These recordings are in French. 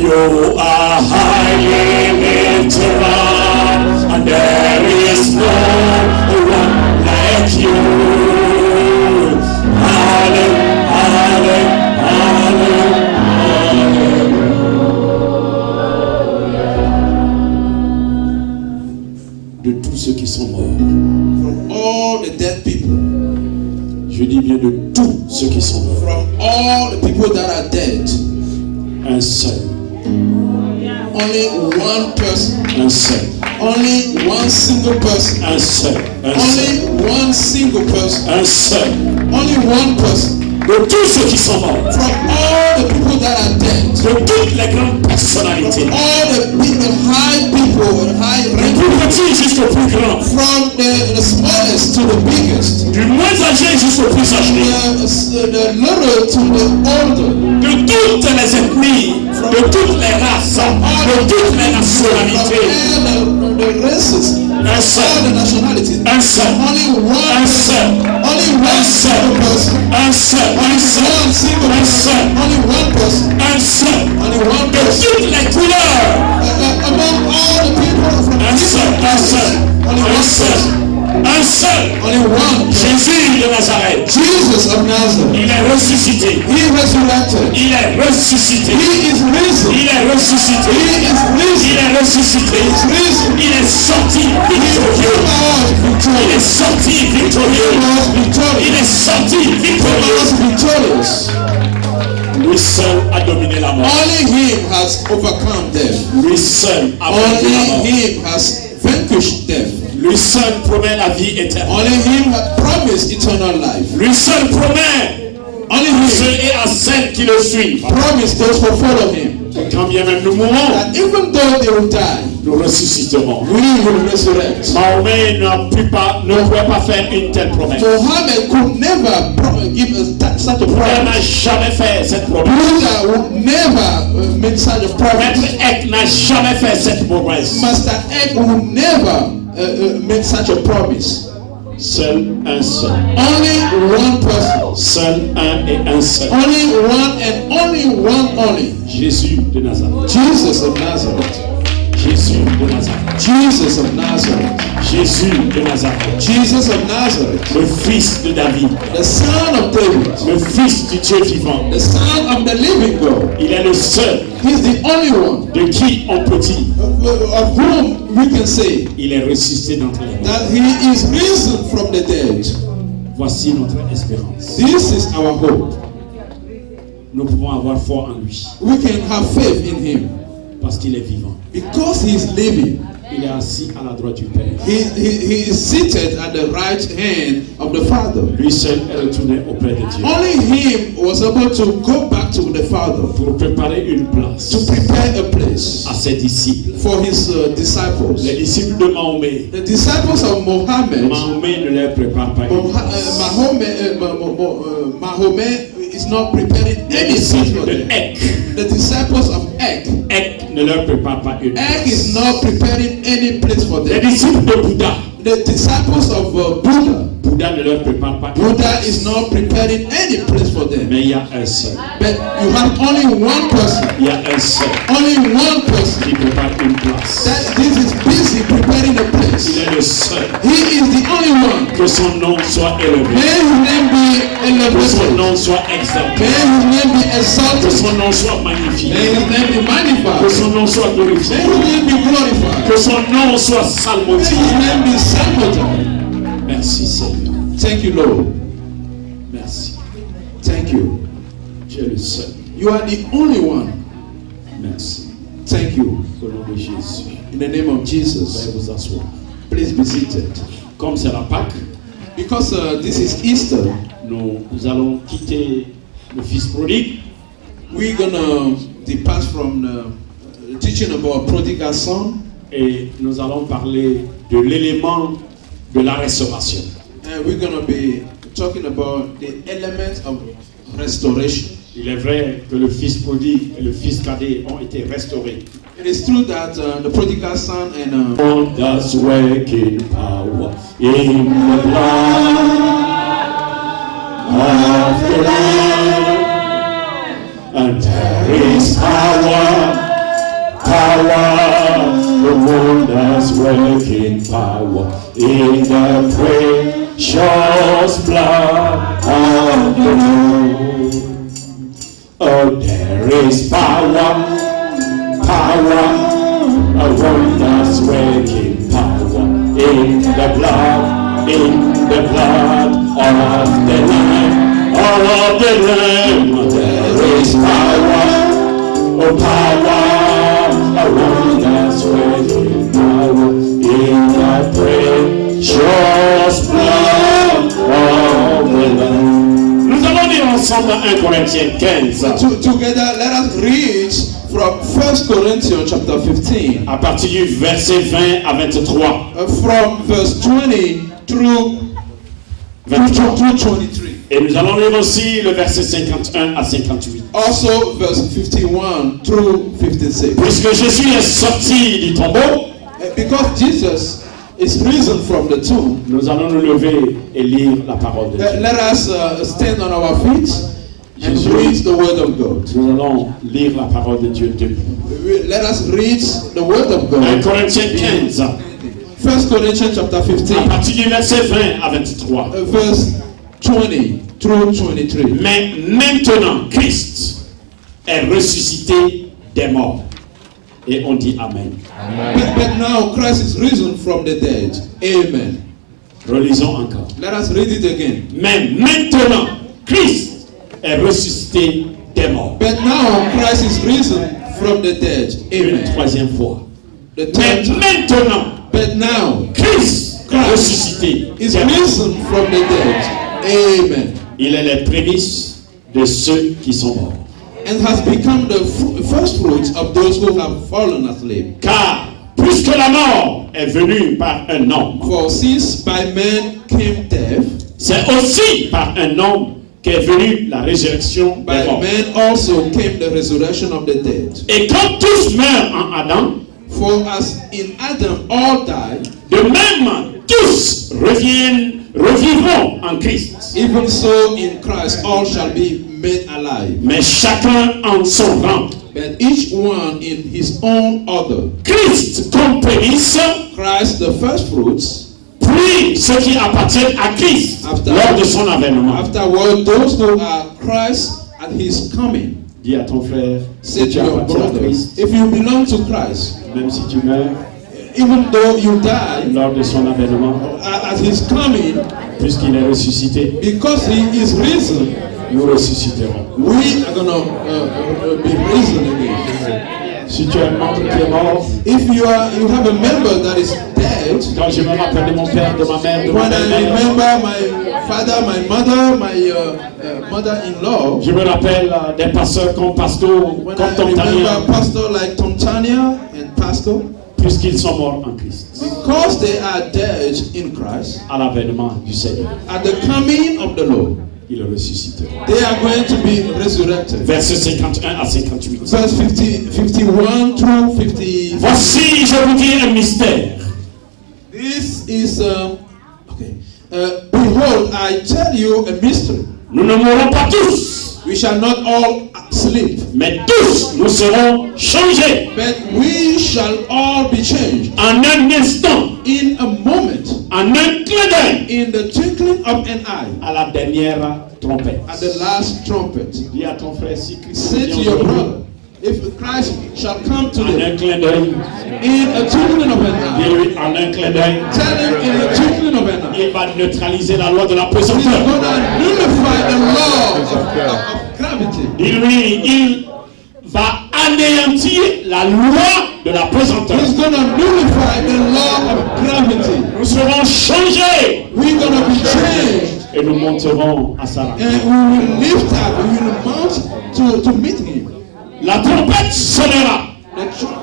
You are highly lifted up, and there is no one like you. Hallelujah, de tous ceux qui sont morts. From all the dead people. Je dis bien de tous ceux qui sont morts. From all the people that are dead. Un seul. Only one person. Un seul. Only one single person. Un seul. Un Only seul. one single person. Un seul. Only one person. De tous ceux qui sont morts. From all the people that are dead. De toutes les grandes personnalités. All the high people, high Du ranking. plus petit jusqu'au plus grand. From the smallest to the biggest. Du moins âgé jusqu'au plus âgé. The little to the older. De toutes les ethnies, de toutes les races, de toutes les nationalités. From the races. Un seul. All the nationalities. Un seul. Only one. Un seul. Only one single person. Un seul. Un seul. One single Un person. seul. Only one person. Un seul. Only one De person. toutes les couleurs. Among all the people from Un seul. Un seul. only Un one seul. person. Un seul. Only one. Jésus de Nazareth. Jesus of Nazareth. Il est ressuscité. He resurrected. Il est ressuscité. He is risen. Il est ressuscité. He is risen. Il est ressuscité. He is risen. Il est sorti He victorieux. was Il victorious. est sorti He victorieux. was Il victorious. est sorti He victorieux. was victorious. Lui seul a dominé la mort. Only him has overcome death. Lui seul a vaincu la Only mort. him has vanquished death. Lui seul promet la vie éternelle. Only him has promised eternal life. Lui seul promet Only à him ceux et à celles qui le suivent. promised those who follow him Quand bien même nous mourrons, that even though they will die, nous ressusciterons. we will resurrect. Mahomet ne pouvait pas faire une telle promesse. Mohammed could never give us such a Il n'a promise. jamais fait cette promesse. Buddha would never make such a promise. Maître Eck n'a jamais fait cette promesse. Master Egg would never make such a promise. Seul un seul. Only one person. Seul un et un seul. Only one and only one only. Jésus de Nazareth. Jesus of Nazareth. Jésus de Nazareth. Jesus of Nazareth. Jésus de Nazareth. Jesus of Nazareth. Le fils de David. The son of David. Le fils du Dieu vivant. The son of the living God. Il est le seul He's the only one de qui on peut dire of whom we can say il est ressuscité d'entre les morts. that he is risen from the dead. Voici notre espérance. This is our hope. Nous pouvons avoir foi en lui We can have faith in him parce qu'il est vivant. because he is living. Il est assis à la droite du Père. He is seated at the right hand of the Father. Lui seul est retourné auprès de Dieu Only him was able to go back to the Father pour préparer une place to prepare a place à ses disciples. for his disciples. Les disciples de Mahomet. The disciples of Mohammed, Mahomet ne leur prépare pas une place. Mahomet is not preparing Les any place disciples for de them. Eck. The disciples of Ek, Eck ne leur prépare pas une Ek is place. not preparing any place for Les them. disciples de Bouddha. The disciples of Buddha, Bouddha ne leur prépare pas une Buddha place. is not preparing any place for them. Mais il y a un seul. But you have only one person, Il y a un seul only one person qui prépare une place. that this is busy preparing a place. Il est le seul. He is the only one. Que son nom soit élevé. May his name be Que son elevated. nom soit exalté. May his name be Que exalted. son nom soit magnifié. May his name be Que magnified. son nom soit May glorifié. his name be glorified. Que son nom soit May his salmodié. name be sanctified. Merci Seigneur. Thank you, Lord. Merci. Thank you. Tu es le seul. You are the only one. Merci. Thank you. Au nom de Jésus. In the name of Veuillez Jesus, vous asseoir. please be seated. Comme c'est la Pâque, Because this is Easter, nous allons quitter le fils prodigue we're gonna depart from the teaching about prodigal son, et nous allons parler de l'élément de la restauration. and we're gonna be talking about the element of restoration. Il est vrai que le fils prodigue et le fils cadet ont été restaurés. It is true that the prodigal son and Wonders working power in the blood of the Lamb, and there is power working power in the precious blood of the Lord. Oh, there is power, a wondrous working power in the blood of the Lamb. There is power, oh power, a wondrous working power in the precious blood of the Lamb. Nous allons lire ensemble 1 Corinthiens 15. Together, let us read from 1 Corinthians chapter 15. À partir du verset 20 à 23. From verse 20 through 23. Et nous allons lire aussi le verset 51 à 58. Also verse 51 through 56. Puisque Jésus est sorti du tombeau, because Jesus is risen from the tomb, nous allons nous lever et lire la parole de Dieu. let us stand on our feet and read the word of God. Nous allons lire la parole de Dieu debout. Let us read the word of 1 God. Corinthiens 15. 1 Corinthians chapter 15. À partir du verset 20 à 23. Verse 20 through 23. Mais maintenant, Christ est ressuscité des morts. Et on dit Amen. But now Christ is risen from the dead. Amen. Relisons encore. Let us read it again. Mais maintenant, Christ est ressuscité des morts. But now Christ is risen from the dead. Une Amen. troisième fois. The Mais third time. maintenant, But now Christ est ressuscité is des morts. risen from the dead. Amen. Il est les prémices de ceux qui sont morts. And has become the first fruits of those who have fallen asleep. Car, puisque la mort est venue par un homme, For since by man came death, c'est aussi par un homme qu'est venue la résurrection by des morts. man also came the resurrection of the dead. Et comme tous meurent en Adam, For as in Adam all died, de même tous revivront en Christ. even so in Christ all shall be made alive. Mais chacun en son rang. But each one in his own order. Christ comme prémisse, Christ the first fruits, puis ceux qui appartiennent à Christ lors de son avènement. afterward those who are Christ at his coming. Dis à ton frère, Say si tu to your appartiens à brother, Christ, if you belong to Christ, même si tu meurs even though you die lors de son avènement, at his coming, puisqu'il est ressuscité, because he is risen, nous ressusciterons. we are gonna be risen again. Si tu as un membre qui est mort, If you have a member that is dead, quand je me rappelle de mon père, de ma mère, de ma when I belle-mère, remember my father, my mother, my mother-in-law, je me rappelle des pasteurs comme Pasteur, when comme I Tom remember Tania, pastor like Tom Tania and pastor, puisqu'ils sont morts en Christ, because they are dead in Christ, à l'avènement du Seigneur, at the coming of the Lord, ils ressusciteront. they are going to be resurrected. Verset 51 à 58. Verse 51 through 50. Voici, je vous dis un mystère. This is okay. Behold, I tell you a mystery. Nous ne mourrons pas tous, We shall not all sleep, mais tous nous serons changés but we shall all be changed en un instant, in a moment, en un clin d'œil, in the twinkling of an eye, à la dernière trompette. at the last trumpet. Dis à ton frère, si Christ Say vient to your aujourd'hui, brother, if Christ shall come en today, un clin d'œil, in a twinkling of an eye, dis-lui en un clin d'œil, tell him in a twinkling of an eye, il va neutraliser la loi de la he's pesanteur. going to nullify the law of gravity. Dis-lui, il va anéantir la loi de la pesanteur. He's going to nullify the law of gravity. Nous serons changés We're going to be changed. et nous monterons à sa rencontre. And we will lift up, we will mount to meet him. La trompette sonnera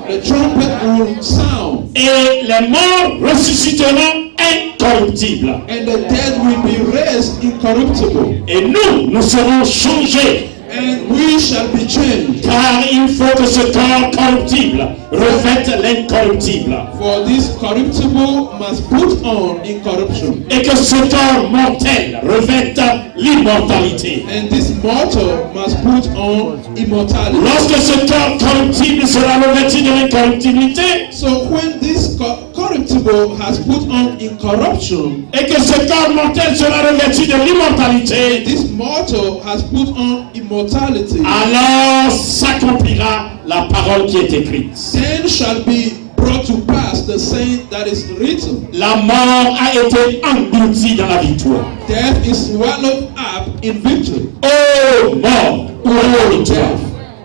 The trumpet will sound, et les morts ressusciteront incorruptibles. and the dead will be raised incorruptible, Et nous serons changés. and we shall be changed. Car il faut que ce corps corruptible revête l'incorruptible. For this corruptible must put on incorruption, Et que ce corps mortel revête l'immortalité. and this mortal must put on immortality. Lorsque ce corps corruptible sera revêtu de l'incorruptibilité, So when this corruptible mortal has put on incorruption, et que ce corps mortel sera revêtu de l'immortalité, this mortal has put on immortality, alors s'accomplira la parole qui est écrite. then shall be brought to pass the saying that is written. La mort a été engloutie dans la victoire. Death is swallowed up in victory. Oh mort, où est la Oh victoire? death,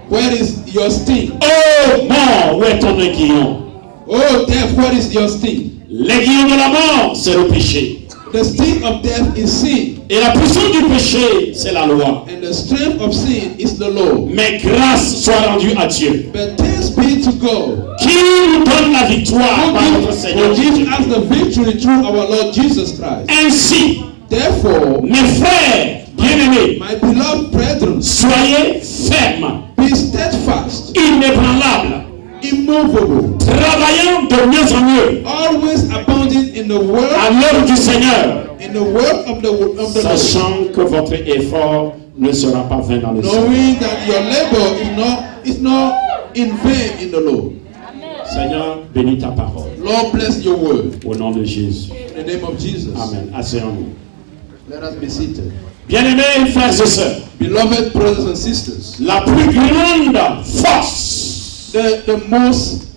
where is your sting? Oh mort, où est ton aiguillon? Oh death, where is your sting? L'aiguillon de la mort, c'est le péché. The sting of death is sin, Et la puissance du péché, c'est la loi. and the strength of sin is the law. Mais grâce soit rendue à Dieu, But thanks be to God, qui nous donne la victoire par notre who Seigneur gives Jésus. us the victory through our Lord Jesus Christ. Ainsi, Therefore, mes frères bien-aimés, my beloved brethren, soyez fermes, be steadfast, inébranlables, immovable, travaillant de mieux en mieux always abounding in the work, à l'œuvre du Seigneur, of the Lord, sachant que votre effort ne sera pas vain dans le Seigneur. knowing that your labor is not in vain in the Lord. Seigneur, bénis ta parole. Lord, bless your word. Au nom de Jésus. In the name of Jesus. Amen. Asseyons-nous. Let us be seated. Bien-aimés frères et sœurs, Beloved brothers and sisters, la plus grande force, the most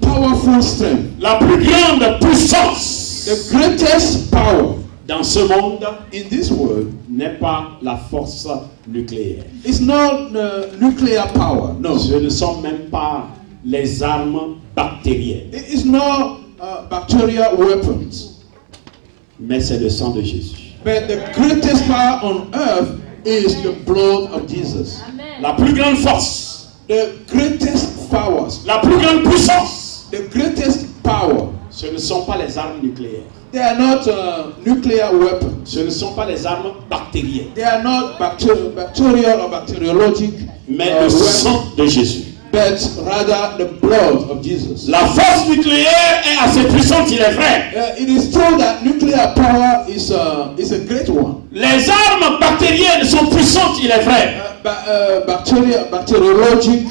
powerful strength, la plus grande puissance the greatest power dans ce monde in this world n'est pas la force nucléaire. is not nuclear power. No. Ce ne sont même pas les armes bactériennes, It is not bacterial weapons. mais c'est le sang de Jésus. But the greatest power on earth is the blood of Jesus. La plus grande force, The greatest powers, la plus grande puissance, the greatest power, ce ne sont pas les armes nucléaires, they are not nuclear weapons. ce ne sont pas les armes bactériennes, They are not bacterial or bacteriologic mais le weapons, sang de Jésus. but rather the blood of Jesus. La force nucléaire est assez puissante, il est vrai. It is true that nuclear power is a great one. Les armes bactériennes sont puissantes, il est vrai. Bacteriologic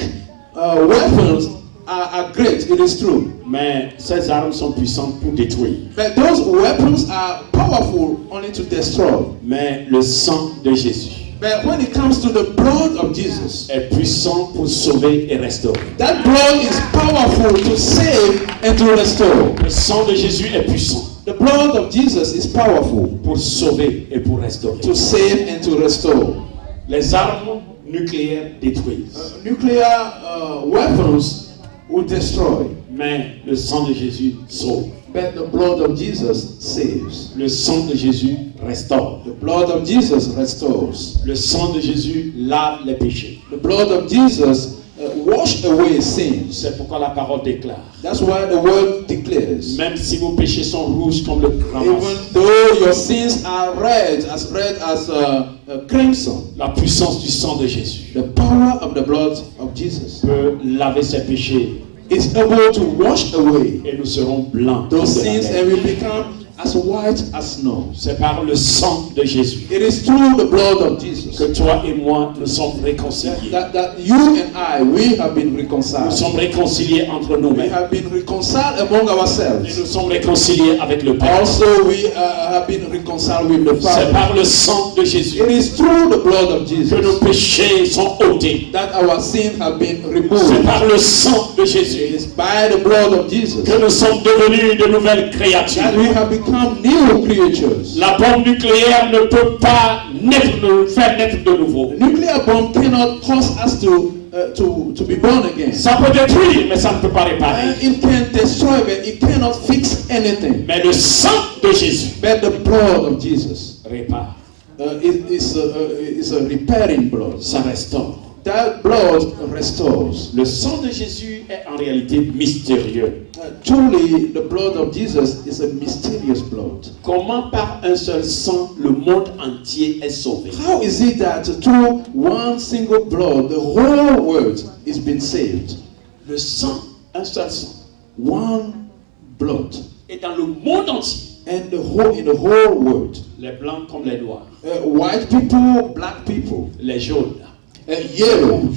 weapons are great, it is true. Mais ces armes sont puissantes pour détruire. But those weapons are powerful only to destroy. Mais le sang de Jésus But when it comes to the blood of Jesus, est puissant pour sauver et restaurer. that blood is powerful to save and to restore. Le sang de Jésus est puissant The blood of Jesus is powerful pour sauver et pour restaurer. to save and to restore. Les armes nucléaires détruisent. Nuclear weapons will destroy, Mais le sang de Jésus sauve. but the blood of Jesus saves. Le sang de Jésus restaure. The blood of Jesus restores. Le sang de Jésus lave les péchés. The blood of Jesus washes away sins. C'est pourquoi la parole déclare. That's why the word declares, Même si vos péchés sont rouges comme le cramas, even though your sins are red as crimson, la puissance du sang de Jésus the power of the blood of Jesus peut laver ces péchés is able to wash away et nous serons blancs. those comme de la sins neige. and will become as white as snow. C'est par le sang de Jésus It is through the blood of Jesus que toi et moi nous sommes réconciliés. that you and I, we have been Nous reconciled. sommes réconciliés entre We nous-mêmes. have been reconciled among Et ourselves. nous sommes réconciliés avec le Père. Also, we have been reconciled with the C'est Father. par le sang de Jésus It is through the blood of que Jesus nos péchés sont ôtés. that our sins have been C'est removed. par le sang de It Jésus is by the blood of Jesus que nous sommes devenus de nouvelles créatures. that we have become new creatures. La bombe nucléaire ne peut pas faire naître de nouveau. The nuclear bomb cannot cause us to be born again. Ça peut détruire, mais ça ne peut pas réparer. It can destroy, but it cannot fix anything. Mais le sang de Jésus But the blood of Jesus répare, is a repairing blood. ça restaure. That blood restores. Le sang de Jésus est en réalité mystérieux. Truly, the blood of Jesus is a mysterious blood. Comment par un seul sang le monde entier est sauvé? How is it that through one single blood the whole world is being saved? Le sang, un seul sang, One blood, et dans le monde entier, and in the whole world, les blancs comme les noirs, white people, black people, les jaunes, yellow,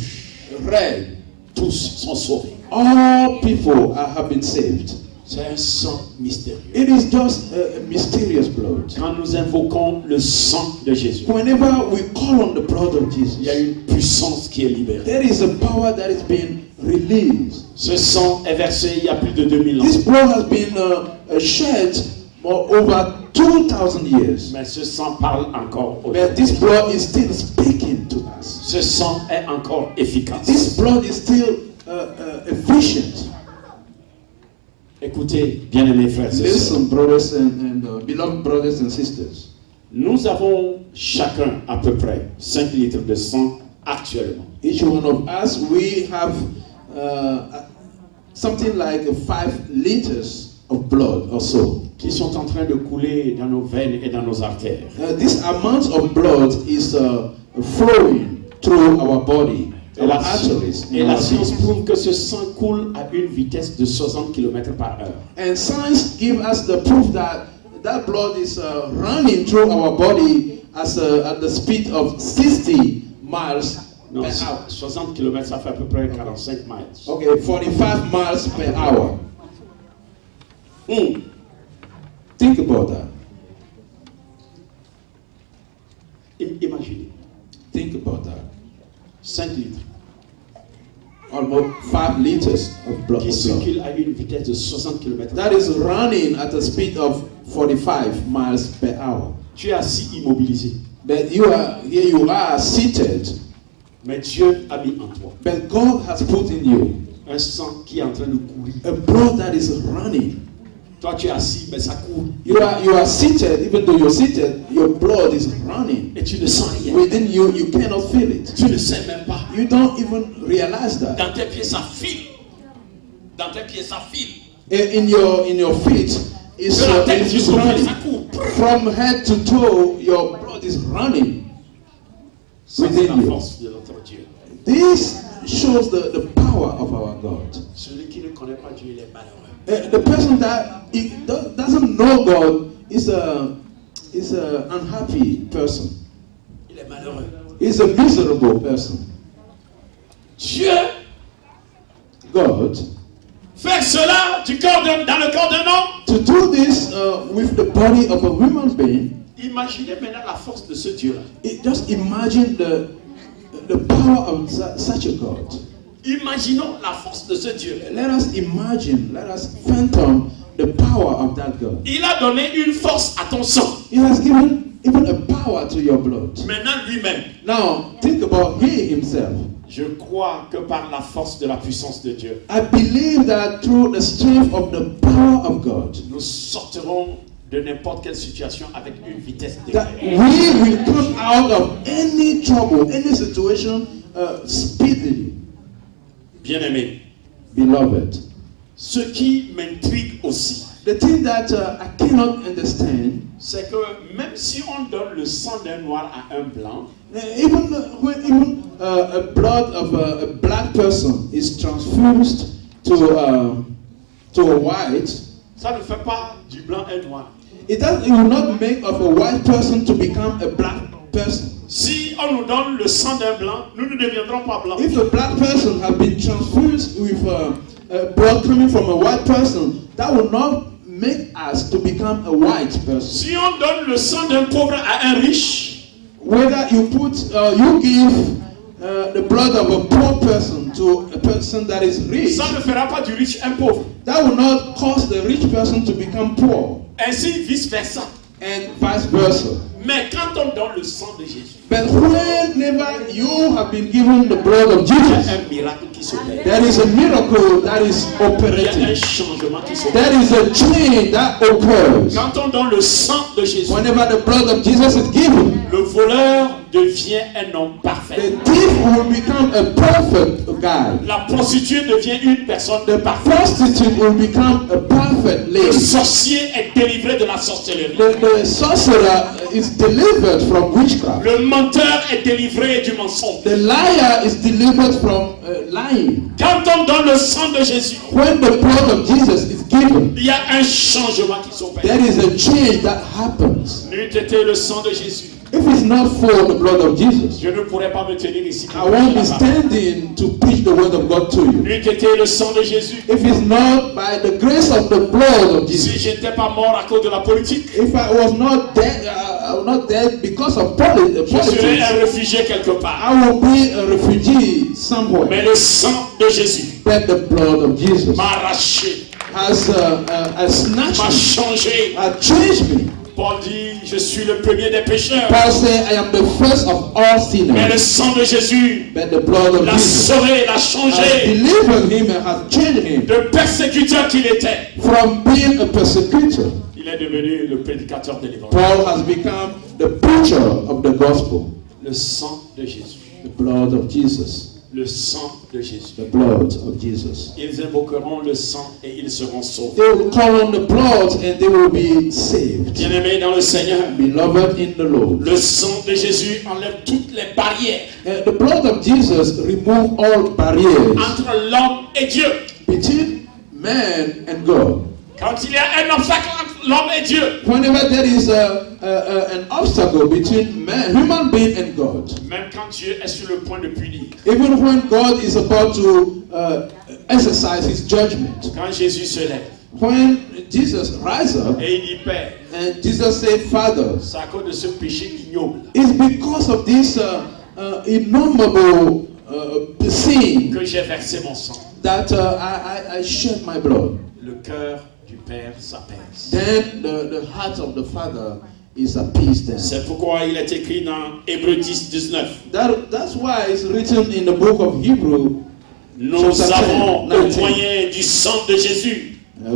red, tous sont sauvés. all people have been saved. C'est un sang mystérieux. It is just a mysterious blood. Quand nous invoquons le sang de Jésus, Whenever we call on the blood of il y a Jesus, une puissance qui est libérée. there is a power that is being released. Ce sang est versé il y a plus de 2000 ans. This blood has been shed for over 2,000 years. Mais ce sang parle encore But aujourd'hui. this blood is still speaking to us. Ce sang est encore efficace. This blood is still efficient. Écoutez, bien-aimés frères et sœurs, Listen, brothers and beloved brothers and sisters. nous avons chacun à peu près 5 litres de sang actuellement. Each one of us, we have something like 5 liters of blood or so. Qui sont en train de couler dans nos veines et dans nos artères. This amount of blood is flowing through our body, Et our la, arteries. et la science prouve que ce sang coule à une vitesse de 60 km par heure. And science give us the proof that that blood is running through our body at the speed of 60 miles Non, per hour. 60 km, ça fait à peu près 45 miles. Okay, 45 miles per hour. Think about that. Imaginez, Think about that. 5 litres Almost 5 liters of blood. qui circulent à une vitesse de 60 km. That is running at a speed of 45 miles per hour. Tu es assis immobilisé, But you are seated, mais Dieu a mis en toi but God has put in you un sang qui est en train de courir. a blood that is running. Toi, tu es assis, mais ça court. You are seated, even though you're seated, your blood is running. Et tu ne sens rien. Within you, you cannot feel it. Tu ne sais même pas. You don't even realize that. Dans tes pieds, ça file. Dans tes pieds, ça file. In your feet, it's De la tête jusqu'au pied, running. ça court. From head to toe, your blood is running Ça, c'est la within you. force de notre Dieu. This shows the power of our God. Celui qui ne connaît pas Dieu, il est malheureux. The person that doesn't know God is a unhappy person. Il est malheureux. Is a miserable person. Dieu God, fait cela dans le corps d'un homme. to do this with the body of a human being, Imaginez maintenant la force de ce Dieu-là. just imagine the power of such a God. Imaginons la force de ce Dieu. Let us fathom the power of that God. Il a donné une force à ton sang. He has given even a power to your blood. Maintenant lui-même. Now, think about He Himself. Je crois que par la force de la puissance de Dieu, I believe that through the strength of the power of God, nous sortirons de n'importe quelle situation avec une vitesse that d'éclair. we will come out of any trouble, any situation speedily. Bien-aimé, Beloved, ce qui m'intrigue aussi, the thing that I cannot understand, c'est que même si on donne le sang d'un noir à un blanc, even when a blood of a black person is transfused to a white, ça ne fait pas du blanc un noir. it will not make of a white person to become a black person. Si on nous donne le sang d'un blanc, nous ne deviendrons pas blancs. If a black person has been transfused with blood coming from a white person, that will not make us to become a white person. Si on donne le sang d'un pauvre à un riche, Whether you give the blood of a poor person to a person that is rich, ça ne fera pas du riche un pauvre. that will not cause the rich person to become poor, Ainsi vice-versa. and vice versa. Mais quand on donne le sang de Jésus, But whenever you have been given the blood of il y Jesus, a un miracle qui s'opère. there is a miracle that is Il y a un operating. changement qui s'opère. There is a change that occurs. Quand on donne le sang de Jésus, Whenever the blood of Jesus is given, le voleur devient un homme parfait. the thief will become a perfect guy. La prostituée devient une personne The parfaite. prostitute will become a perfect Le lady. sorcier est délivré de la sorcellerie. The sorcerer is delivered from witchcraft. Le menteur est délivré du mensonge. The liar is delivered from lying. Quand on donne le sang de Jésus, When the blood of Jesus is given, il y a un changement qui s'opère. there is a change that happens. N'eût été le sang de Jésus, If it's not for the blood of Jesus, je ne pourrais pas me tenir ici. I won't be standing to preach the word of God to you. N'eût été le sang de Jésus. If it's not by the grace of the blood of Si Jesus, j'étais pas mort à cause de la politique, if I was not dead because of je serais politics, un réfugié quelque part. I will be a refugee somewhere. Mais le sang de Jésus But the blood of Jesus m'a arraché, has snatched m'a me, changé. has changed me. Paul dit, je suis le premier des pécheurs. Paul said, I am the first of all Mais le sinners. sang de Jésus But the blood of l'a Jesus sauvé, l'a has changé delivered him and has changed him de persécuteur qu'il était. from being a persecutor. Il est devenu le prédicateur de l'évangile. Paul has become the preacher of the gospel. Le sang de Jésus. The blood of Jesus. Le sang de Jésus. The blood of Jesus. Ils invoqueront le sang et ils seront sauvés. They will call on the blood and they will be saved. Bien-aimés dans le Seigneur, Beloved in the Lord. le sang de Jésus enlève toutes les barrières The blood of Jesus removes all barriers entre l'homme et Dieu. between man and God. Quand il y a un obstacle entre l'homme et Dieu, Whenever there is an obstacle between man, human being and God, même quand Dieu est sur le point de punir, even when God is about to exercise his judgment, quand Jésus se lève when Jesus rises up et il dit Père, and Jesus said, Father, c'est à cause de ce péché ignoble it's because of this innumerable sin que j'ai versé mon sang. that I shed my blood. Le cœur du Père s'apaise. Then the heart of the Father is appeased then. C'est pourquoi il est écrit dans Hébreux 10, 19. That's why it's written in the book of Hebrew, Nous Chapter avons 10, au 19. moyen du sang de Jésus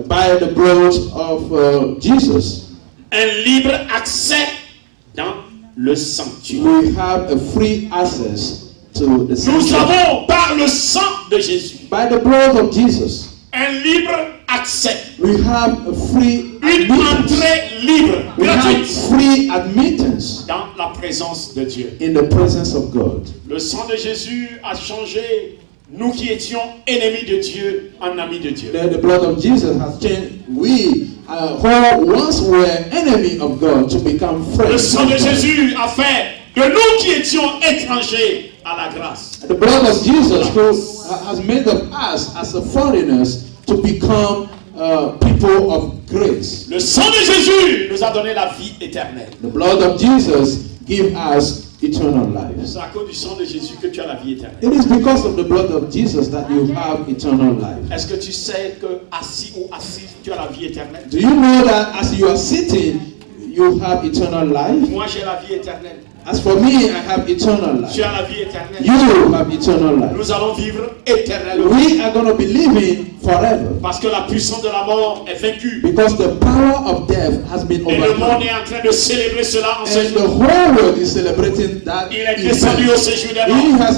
by the blood of Jesus, un libre accès dans le sanctuaire. we have a free access to the Nous sanctuary. avons par le sang de Jésus By the blood of Jesus, un libre accès, we have a free une admittance. entrée libre, We have gratuite free admittance dans la présence de Dieu. in the presence of God. Le sang de Jésus a changé nous qui étions ennemis de Dieu en amis de Dieu. The blood of Jesus has changed we who once were enemy of God to become Le friends. sang of de God. Jésus a fait de nous qui étions étrangers à la grâce. The blood of Jesus who has made of us as the foreigners to become people of grace. Le sang de Jésus nous a donné la vie éternelle. The blood of Jesus gives us eternal life. C'est à cause du sang de Jésus que tu as la vie éternelle. It is because of the blood of Jesus that you have eternal life. Est-ce que tu sais que assis ou assise, tu as la vie éternelle? Do you know that as you are sitting, you have eternal life? Moi, j'ai la vie éternelle. As for me, I have eternal Tu life. as la vie éternelle. You have eternal life. Nous allons vivre éternellement. We are going to be living forever Parce que la puissance de la mort est vaincue. because the power of death has been Et le monde overcome. est en train de célébrer cela en ce And the jour. whole world is celebrating that Il est descendu au event. séjour des morts.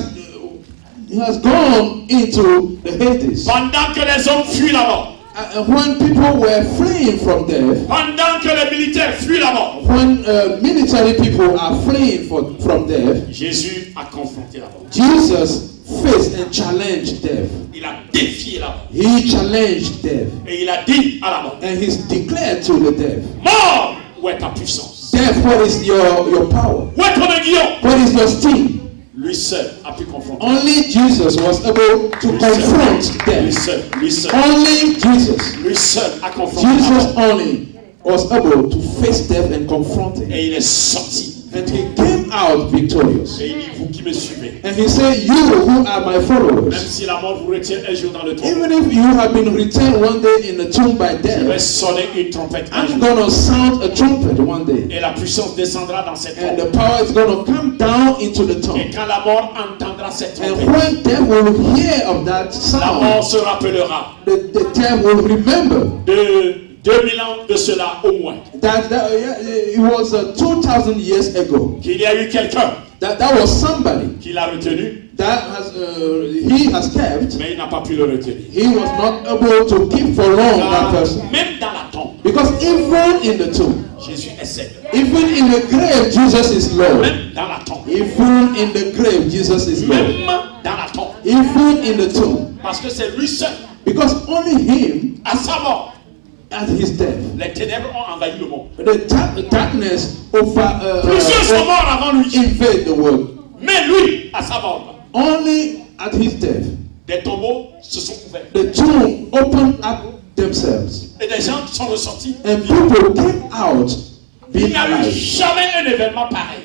He has gone into the Hades. Pendant que les hommes fuient la mort. And when people were fleeing from death, Pendant que les militaires fuient la mort. when military people are fleeing from death, Jésus a confronté la mort. Jesus faced and challenged death. Il a défié la mort. He challenged death. Et il a dit à la mort, And he's declared to the death, mort, où est ta puissance? death, what is your power? Où est ton aiguillon? What is your sting? Lui seul a pu confronter. Only Jesus was able to confront Lui death. seul, lui seul, Only Jesus. lui seul a confronté la Jesus mort. only was able to face death and confront it. Et il est sorti. And he came out victorious. Et il dit, vous qui me suivez, And he said, you who are my même followers, si la mort vous retient un jour dans le tombeau, even if you have been returned one day in the tomb by je vais death, sonner une trompette un I'm jour. going to sound a trumpet one day. Et la puissance descendra dans cette And tombe. the power is going to come down into the Et tomb. quand la mort entendra cette And trompette, when death will hear of that la mort sound, se rappellera the death will remember de 2000 ans de cela au moins, that it was 2,000 years ago. qu'il y a eu quelqu'un That was somebody qui l'a retenu, that he has kept. mais il n'a pas pu le retenir. He was not able to keep for long that person. Même dans la tombe, Because even in the tomb, Jésus est Seigneur. even in the grave, Jesus is Lord. Même dans la tombe, Even in the grave, Jesus is Lord. même dans la tombe, Even in the tomb. parce que c'est lui seul, Because only him, à sa mort, at his death. Les ténèbres ont envahi le monde. The darkness Plusieurs sont morts avant lui. invade the world. Mais lui, à sa mort, Only at his death, des tombeaux se sont ouverts. the tomb opened up themselves. Et des gens sont ressortis. And people came out Il being n'y a eu alive. jamais un événement pareil.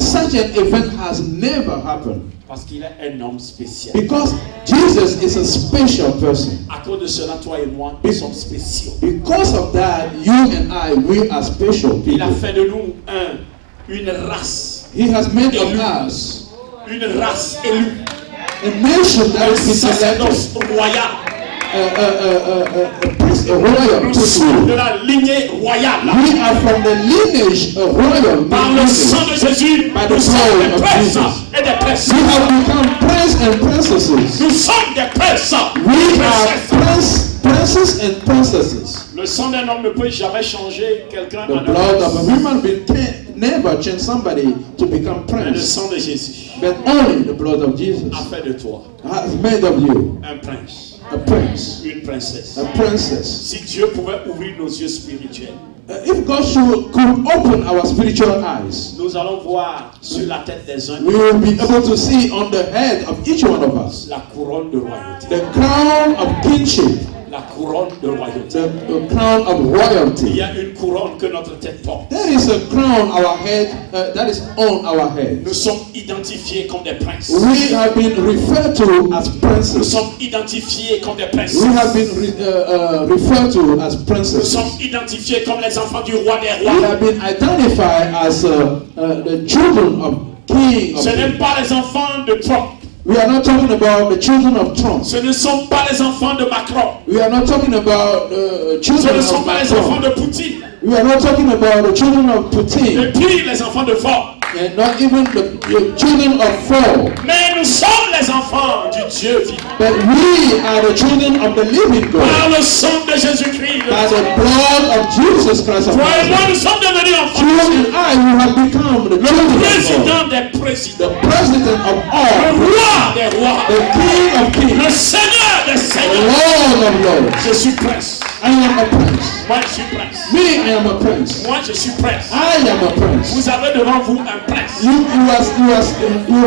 Such an event has never happened. Parce qu'il est un homme spécial. Because Jesus is a special person. À cause de cela, toi et moi, nous sommes spéciaux. Because of that, you and I, we are special Il a people. fait de nous une race. He has made of us Une race élue. a nation that Un is selected, sacerdoce royal. a royal Nous sommes de people. la lignée royale. We are from the lineage of royal Par le sang lineage. de Jésus, By the nous sommes blood des of princes Jesus. et des princesses. We have become princes and princesses. Nous sommes des princes et We des are princesses. princes and princesses. Le sang d'un homme ne peut jamais changer quelqu'un The en blood of a un. human being can never change somebody to become Mais le prince. sang de Jésus But only the blood of Jesus a fait de toi has made of you un prince, a prince, une princesse. a princess. Si Dieu pouvait ouvrir nos yeux spirituels, If God could open our spiritual eyes, nous allons voir sur la tête des uns we will be able to see on the head of each one of us la couronne de royauté. the crown of kingship, La couronne de royauté. the crown of Il royalty. y a une couronne que notre tête porte. There is a crown our head that is on our head. Nous sommes identifiés comme des princes. We have been referred to as Nous princes. sommes identifiés comme des princes. We have been referred to as Nous princesses. sommes identifiés comme les enfants du roi des We rois. have been identified as the children of King of Ce n'est Kings. pas les enfants de Trump. We are not talking about the children of Trump. Ce ne sont pas les enfants de Macron. We are not talking about the Ce children ne sont of pas les enfants Macron. de Poutine. We are not talking about the children of Et Putin, puis les enfants de Ford. and not even the children of Saul. Mais nous sommes les enfants du Dieu vivant. But we are the children of the living Par God. le sang de Jésus-Christ. By the blood of Jesus Christ of Toi et moi, Nazareth. nous sommes devenus You enfants de Dieu. and I, we have become the children of God. Président des présidents. The president of Le all. roi des rois. The King of Le kings. Seigneur des The seigneurs. Lord of lords. Je suis prince. I am a prince. Moi, je suis prince. Me, I am a prince. Moi, je suis prince. I am a prince. Vous avez devant vous un prince. You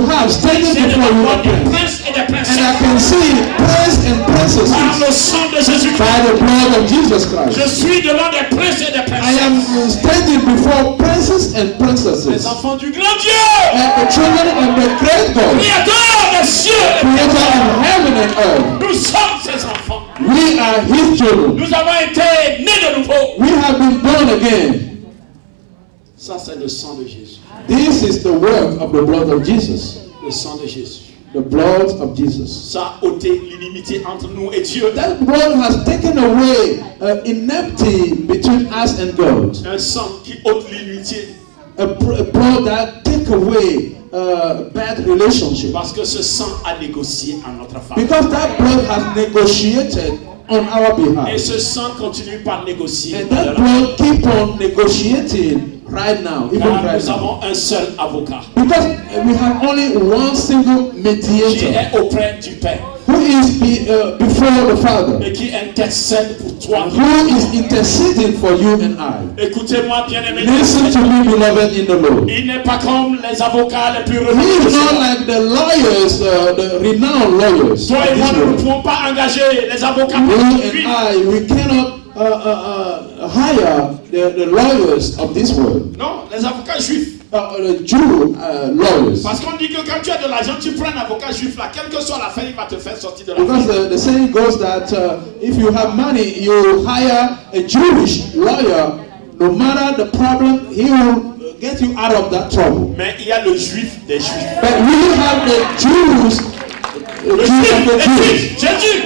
have standing J'ai before devant you moi a des prince. princes et des And I princesses. can see prince and Par princesses le sang de Jésus-Christ. by the blood of Jesus Je Christ. suis devant des princes et des I am princesses. standing before princes and Les princesses. enfants du grand Dieu. And the children of the great God, Créateur des cieux et de la creator terre. of heaven and earth. Nous sommes ses enfants. We are his children. Nous avons été nés de nouveau. We have been born again. Ça, c'est le sang de Jésus. This is the work of the blood of Jesus. Le sang de Jésus. The blood of Jesus. Ça a ôté l'inimité entre nous et Dieu. That blood has taken away enmity between us and God. Un sang qui ôte l'inimité. A blood that take away bad relationship. Parce que ce sang a négocié en notre faveur. Because that blood has negotiated on our Et behalf. ce sang continue par négocier. And that blood keep on negotiating right now, even Car right nous now. avons un seul avocat Because we have only one single qui mediator est auprès du Père who is before the Father, et qui intercède pour toi. who is interceding for you and I. Écoutez-moi, bien-aimés. Listen to me, beloved in the Lord. Il n'est pas comme les avocats les plus He renommés. is not like the lawyers, the renowned lawyers. Toi et of moi, this nous ne world. pouvons pas engager les avocats. You Oui. and I, we cannot hire the lawyers of this world, Non, les avocats juifs. the Jew lawyers. Parce qu'on dit que quand tu as de l'argent, tu prends un avocat juif là, quelle que soit la fin, il va te faire sortir de la Because prison. the saying goes that if you have money, you hire a Jewish lawyer, no matter the problem, he will get you out of that trouble. Mais il y a le juif des juifs. But we have the Jews, Le Jews juif of the des Jews. juifs, Jésus,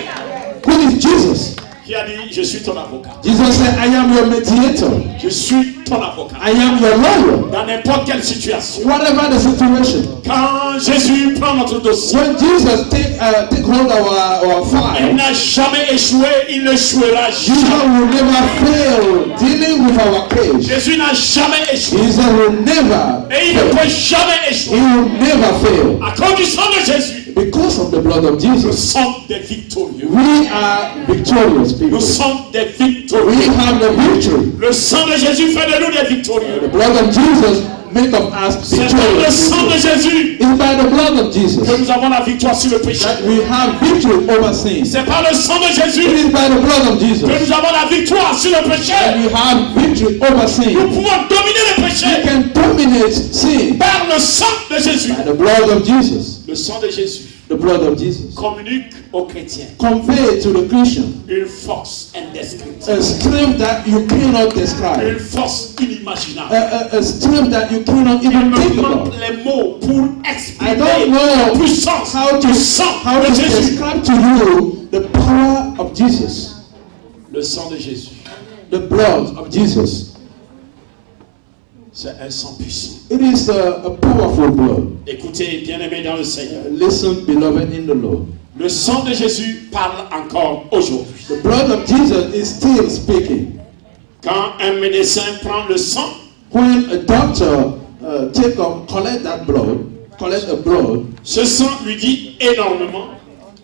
Who is Jesus? qui a dit, je suis ton avocat. Jesus said, I am your mediator. Je suis ton avocat. I am your lawyer. Dans n'importe quelle situation. Whatever the situation. Quand Jésus prend notre dossier, When Jesus take hold of our il file, n'a jamais échoué, il n'échouera Jesus jamais. will never fail dealing with our case. Jésus n'a jamais échoué. Jesus will never Et il ne fail. peut jamais He échouer. will never fail. À cause du sang de Jésus, Because of the blood of nous Jesus, sommes des victorieux. we are victorious people. Nous sommes des victorieux. We have the victory. Le sang de Jésus fait de nous des The victorieux. blood of Jesus make of us C'est par le victorious. sang de Jésus It's by the blood of Jesus que nous avons la victoire sur le péché. that we have victory over sin. C'est par le sang de It Jésus is by the blood of Jesus que nous avons la victoire sur le péché. that we have victory over Nous sin. pouvons dominer le We péché can dominate sin par le sang de Jésus. by the blood of Jesus. Le sang de Jésus The blood of Jesus communique aux chrétiens convey to the Christian une force indescriptible, a strength that you cannot describe, une force inimaginable. a strength that you cannot Il even me think manque about. les mots pour I exprimer don't la know puissance how du sang to de Jésus. describe to you the power of Jesus, Le sang de Jésus, the blood of Jesus. c'est un sang puissant. It is a powerful blood. Écoutez, bien-aimés dans le Seigneur, Listen, beloved in the Lord. le sang de Jésus parle encore aujourd'hui. The blood of Jesus is still speaking. Quand un médecin prend le sang, When a doctor collect a blood, ce sang lui dit énormément.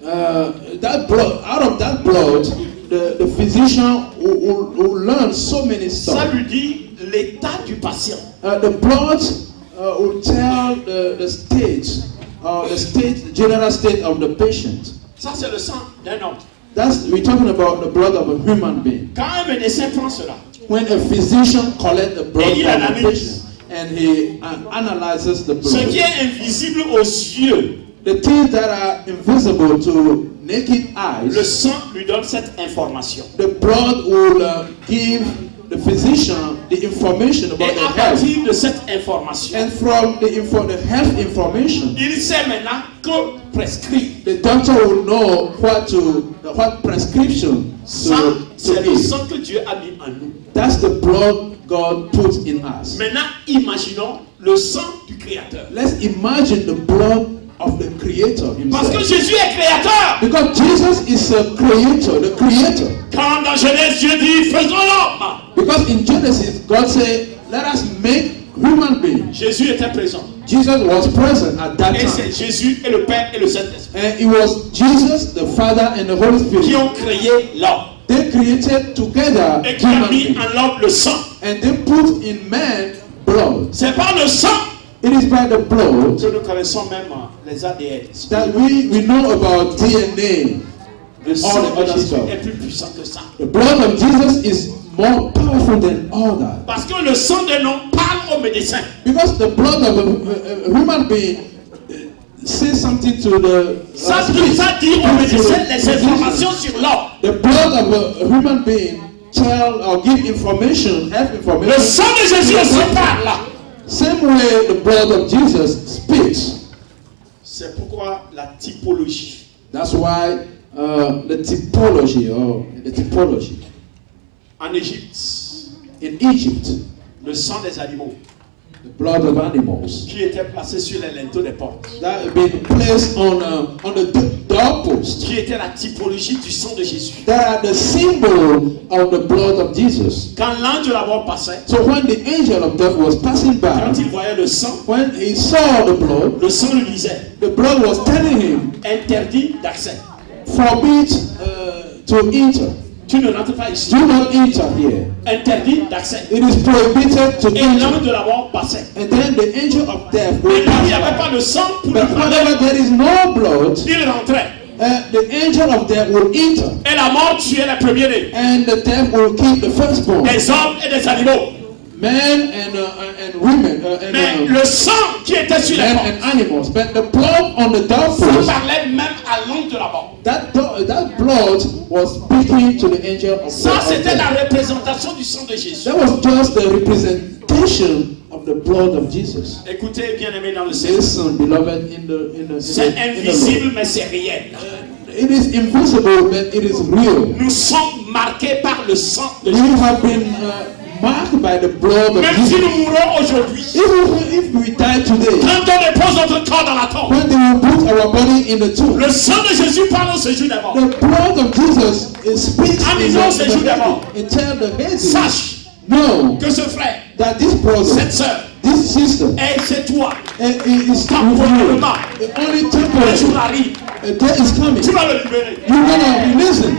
that blood, out of that blood, the physician will learn so many Ça stuff. lui dit l'état du patient. The blood will tell the general state of the patient. Ça, c'est le sang d'un homme. We're talking about the blood of a human being. Quand un médecin prend cela, When a physician collects the blood Et il from a analyse. patient and he analyzes the ce blood, qui est invisible aux yeux, the things that are invisible to naked le eyes, sang lui donne cette information. the blood will give the physician the information about Et the à health. partir de cette information, And from the health information, il sait maintenant que prescrire. the doctor will know what prescription Ça, to c'est le give. sang que Dieu a mis en nous. That's the blood God put in us. Maintenant, imaginons le sang du Créateur. Let's imagine the blood of the Creator Parce que himself. Jésus est créateur. Because Jesus is a creator, the creator. Quand dans Genèse, Dieu dit, faisons l'homme. Because in Genesis, God said, let us make human beings. Jésus était présent. Jesus was present at that Et time. c'est Jésus et le Père et le Saint-Esprit And it was Jesus, the Father, and the Holy qui Spirit. ont créé l'homme. They created together Et qui ont human mis beings. en l'homme le sang. And they put in man blood. C'est par le sang It is by the blood que nous connaissons même les ADN. that we know about DNA. Le all sang the de other Jésus stuff. est plus puissant que ça. The blood of Jesus is more powerful than all that. Parce que le sang d'un homme parle aux médecins. Because the blood of a human being says something to the Ça dit aux médecins les informations sur l'homme. The blood of a human being tell or give information, health Le information. sang de Jésus aussi parle. Same way the blood of Jesus speaks. C'est pourquoi la typologie. That's why the typology En Égypte, in Egypt, le sang des animaux the blood of animals qui était placé sur les linteaux des portes, that have been placed on the doorpost, qui était la typologie du sang de Jésus. that are the symbol of the blood of Jesus. Quand l'ange de la mort passait, So when the angel of death was passing by, quand il voyait le sang, when he saw the blood, le sang lui disait the blood was telling him, interdit d'accès. forbid to enter. Tu ne rentres pas ici. Do not enter here. Interdit d'accès. It is prohibited to Et l'ange enter. de la mort passait. And then the angel of death will Et là où il n'y pass avait by. pas de sang pour lui But whenever parler, there is no blood, il rentrait. the angel of death will enter. Et la mort tuait les premiers-nés, And the death will kill the firstborn. des hommes et des animaux. Men and women Mais le sang qui était sur les men portes, and animals. But the blood on the ça doorpost, parlait même à l'ange de la mort. that blood was speaking to the angel of Ça, c'était la death. représentation du sang de Jésus. That was just the representation of the blood of Jesus. Écoutez, bien-aimés dans le Seigneur, Listen, beloved, in the c'est in the Lord. invisible, mais c'est réel. It is invisible, but it is real. Nous sommes marqués par le sang de We Jésus. have been marked by the blood of Même si Jesus. nous mourons aujourd'hui, Even if we die today, quand on dépose notre corps dans la tombe, when they will put our body in the tomb, le sang de Jésus parle au séjour des morts. the blood of Jesus speaks Ah, in mais non, c'est the juste d'abord. and tell the head Sache no que ce frère, that this brother, cette sœur, This system est chez toi. is Temporairement. only Le temporary. jour arrive. A day is coming. Tu vas le libérer. You're gonna release him.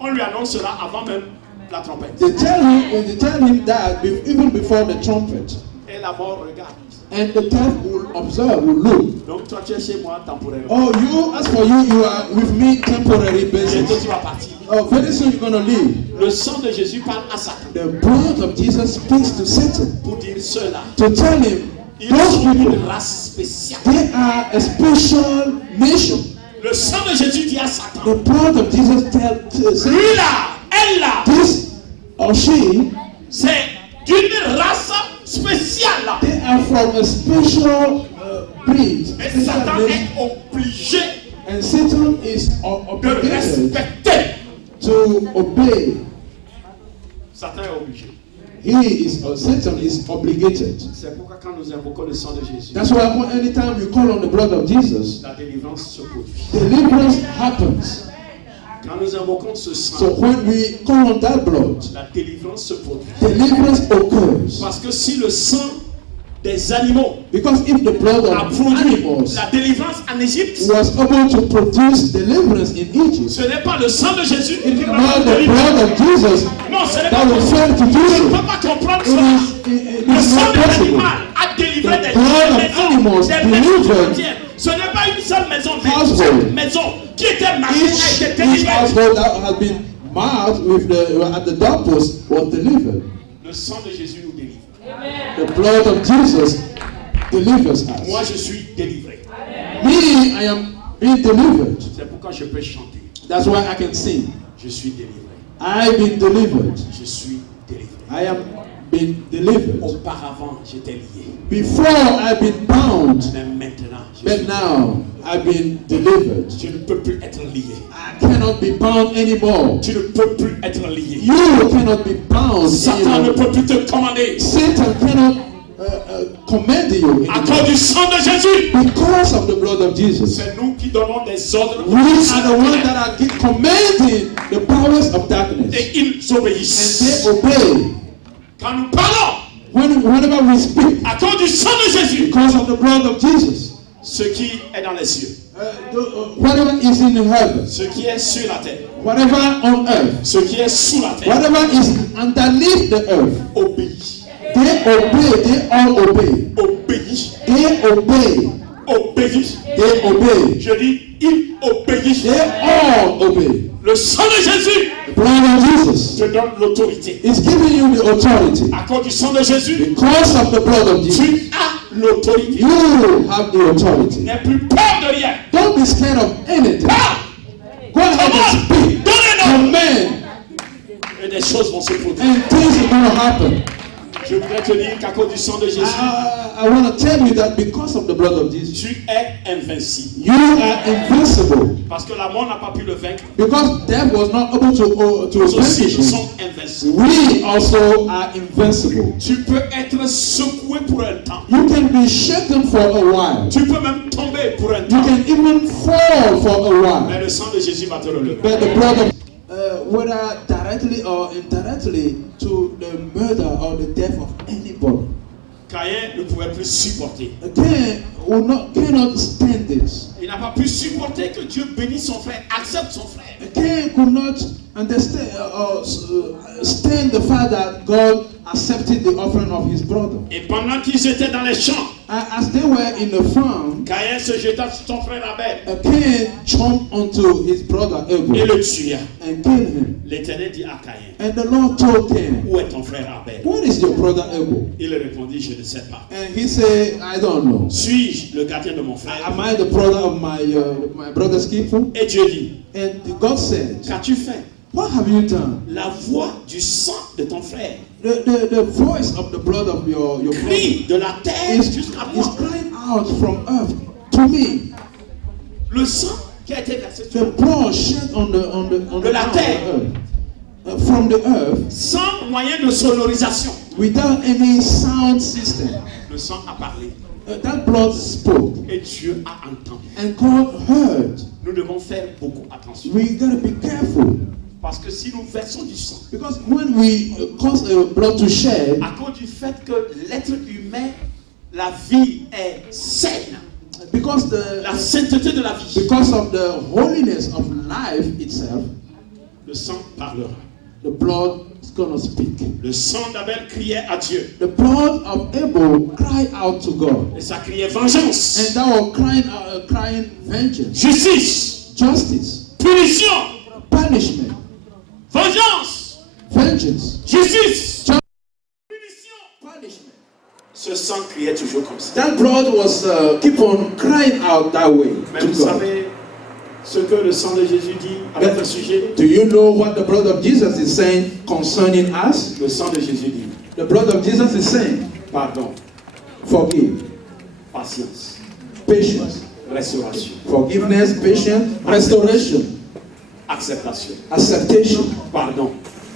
On lui annonce cela avant même la trompette. They tell him that even before the trumpet. Et la mort regarde. And the death will observe, will look. Donc toi tu es chez moi temporairement. Oh, as for you, you are with me temporary basis. Bientôt tu vas partir. Oh, very soon you're gonna leave. Le sang de Jésus parle à Satan The blood of Jesus speaks to Satan pour dire cela. to tell him Ils those sont une people, race spéciale. they are a special nation. Le sang de Jésus dit à Satan. The blood of Jesus tells Satan, Lui là, elle là, this or she, c'est d'une race spéciale. they are from a special breed. Et special Satan nation. est obligé And Satan is de obligated respecter. to obey. Satan est obligé. Satan is obligated. C'est pourquoi quand nous invoquons le sang de Jésus, That's why anytime you call on the blood of Jesus, la délivrance se produit. deliverance happens. Quand nous invoquons ce sang, So when we call on that blood, la délivrance se produit. deliverance occurs. Parce que si le sang des animaux Because if the blood a of produit animals la délivrance en Égypte, was able to produce deliverance in Egypt, ce n'est pas le sang de Jésus qui it's va not the délivrer. blood of Jesus Non, ce n'est that pas will possible. fail to do Je ne so. peux pas comprendre It cela. is Le sang not de possible. l'animal a délivré The des blood of maisons, animals des maisons delivered entières. Ce n'est pas une seule maison, mais household. chaque maison qui était marquée a été Each délivrée. household that has been marked with at the doorpost was delivered. Le sang de Jésus nous délivre. The blood of Jesus delivers Moi, us. je suis délivré. Me, I am being delivered. C'est pourquoi je peux chanter. That's why I can sing. Je suis délivré. I've been delivered. Je suis délivré. I am been delivered. Auparavant, j'étais lié. Before I've been bound, Mais maintenant, but now I've been delivered. je ne peux plus être lié. I cannot be bound anymore. Tu ne peux plus être lié. You cannot be bound Satan ne anymore. peut plus te commander. Satan cannot command you À anymore. cause du sang de Jésus. Because of the blood of Jesus. C'est nous qui donnons des ordres. We are the ones that are commanding the powers of darkness. Et ils And obéissent. they obey. Quand nous parlons Whenever we speak, à cause du sang de Jésus, because of the blood of Jesus, ce qui est dans les cieux, whatever is in heaven, ce qui est sur la terre, whatever on earth, ce qui est sous la terre, whatever is underneath the earth, obéit. they obey, they all obey. Obéit. They obey. Obéit. They obey. Je dis, il obéit. They all obey. Le sang de Jésus The blood of Jesus te donne l'autorité. is giving you the authority. À cause du sang de Jésus, Because of the blood of Jesus, tu as l'autorité. you have the authority. N'aie plus peur de rien. Don't be scared of anything. Parle. Go ahead and Commande. speak. Donnez-nous. Command, Et des choses vont se produire. and things are going to happen. Je voudrais te dire qu'à cause du sang de Jésus, I want to tell you that because of the blood of Jesus, tu es invincible. you are invincible. Parce que la mort n'a pas pu le vaincre. Because death was not able to Nous aussi, vanquish nous him. sommes invincibles. We also are invincible. Tu peux être secoué pour un temps. You can be shaken for a while. Tu peux même tomber pour un You temps. can even fall for a while. Mais le sang de Jésus va te relever. But the blood of whether directly or indirectly to the murder or the death of anybody. Caïn ne pouvait plus supporter. Cain cannot stand this. Il n'a pas pu supporter que Dieu bénisse son frère, accepte son frère. Cain could not understand stand the fact that God accepted the offering of his brother. Et pendant qu'ils étaient dans les champs, As they were in the farm, Caïn se jeta sur son frère Abel Cain jumped onto his brother et Abel le tua. and killed him. L'Éternel dit à Caïn, And the Lord told Cain, où est ton frère Abel? "Where is your brother Abel?" Il répondit, je ne sais pas. And he said, "I don't know. Suis-je le gardien de mon frère? Am I the brother of my brother's keeper?" Et Dieu dit, And God said, qu'as-tu fait? "What have you done?" La voix du sang de ton frère The voice of the blood of your brother crie de la terre is jusqu'à is moi. crying out from earth to me. Le sang qui a été versé sur The blood shed on the De la terre. earth, from the earth, sans moyen de sonorisation. without any sound system. Le sang a parlé That blood spoke, et Dieu a entendu. and God heard. Nous devons faire beaucoup attention. We gotta be careful. Parce que si nous versons du sang, Because when we cause blood to shed, à cause du fait que l'être humain, la vie est saine, because la sainteté de la vie, because of the holiness of life itself, le sang parlera. the blood is gonna speak. Le sang d'Abel criait à Dieu. The blood of Abel cried out to God, Et ça criait vengeance, and that was crying vengeance, justice, justice, punition, punishment, vengeance, vengeance, justice, Ju- punition. punishment. Ce sang criait toujours comme ça. That blood was keep on crying out that way Mais to vous God. savez ce que le sang de Jésus dit à But notre sujet? do you know what the blood of Jesus is saying concerning us? Le sang de Jésus dit The blood of Jesus is saying, pardon, forgive, patience, patience, restauration, forgiveness, patience, restoration, acceptation, acceptation, pardon,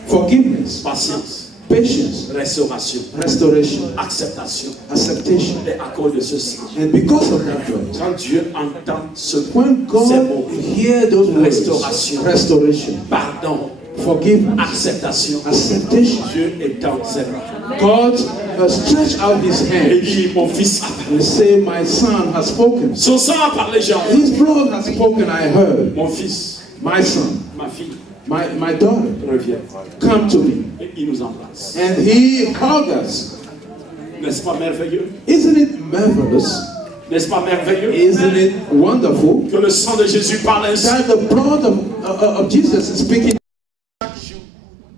forgiveness, patience, patience, restauration, restoration, acceptation. acceptation. Et à cause de ce sang, And because of that blood, quand Dieu entend ce when ces mots, God hears those words, Restoration. restoration, pardon, forgiveness, acceptation, acceptation, Dieu étend ses bras. God stretched out his Il hand dit, mon fils a parlé. and say, my son has spoken. Son sang a parlé, j'ai entendu. His blood has spoken, I heard. Mon fils, My son, ma fille, my daughter, reviens. come to me. Et il nous embrasse. And he hugged us. N'est-ce pas merveilleux? Isn't it marvelous? N'est-ce pas merveilleux? Isn't it wonderful Que le sang de Jésus parle ainsi. that the blood of Jesus is speaking Chaque jour,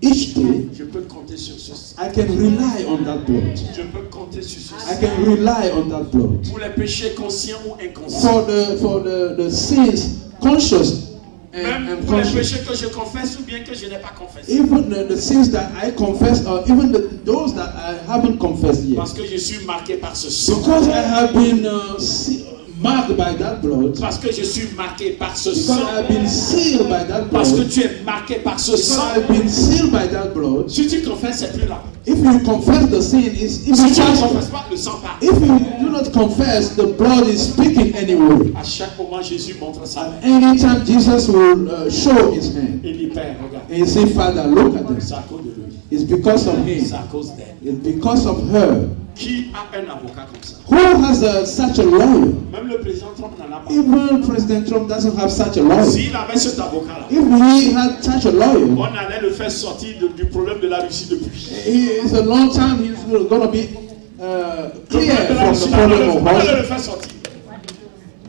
each day? je peux compter sur ce sang. I can rely on that blood. Je peux compter sur ce I sang. can rely on that blood. Pour les péchés conscients ou inconscients. For the sins, conscious and Même pour les unconscious. péchés que je confesse ou bien que je n'ai pas confessé. Even the sins that I confess, or even those that I haven't confessed yet. Parce que je suis marqué par ce sang. Because I have been marked by that blood. Parce que je suis marqué par ce Because sang. I've been sealed by that Parce que blood. tu es marqué par ce Because sang. I've been sealed by that blood. Si tu confesses, c'est plus là. If you confess the sin, it's Si tu ne faster. confesses pas, le sang part. If you do not confess, the blood is speaking anyway. À chaque moment, Jésus montre sa main. Anytime Jesus will show his hand, Il dit, Père, regarde. and you say, Father, look at this. C'est à cause de lui. It's because of C'est him. à cause d'elle. It's because of her. Qui a un avocat comme ça? Who has such a lawyer? Même le président Trump n'en a pas. Even President Trump doesn't have such a lawyer. S'il avait cet avocat-là, If he had such a lawyer, on allait le faire sortir du problème de la Russie depuis. it's a long time he's going to be Le clear problème de la from Russie, the problem of on allait Russia. le faire sortir.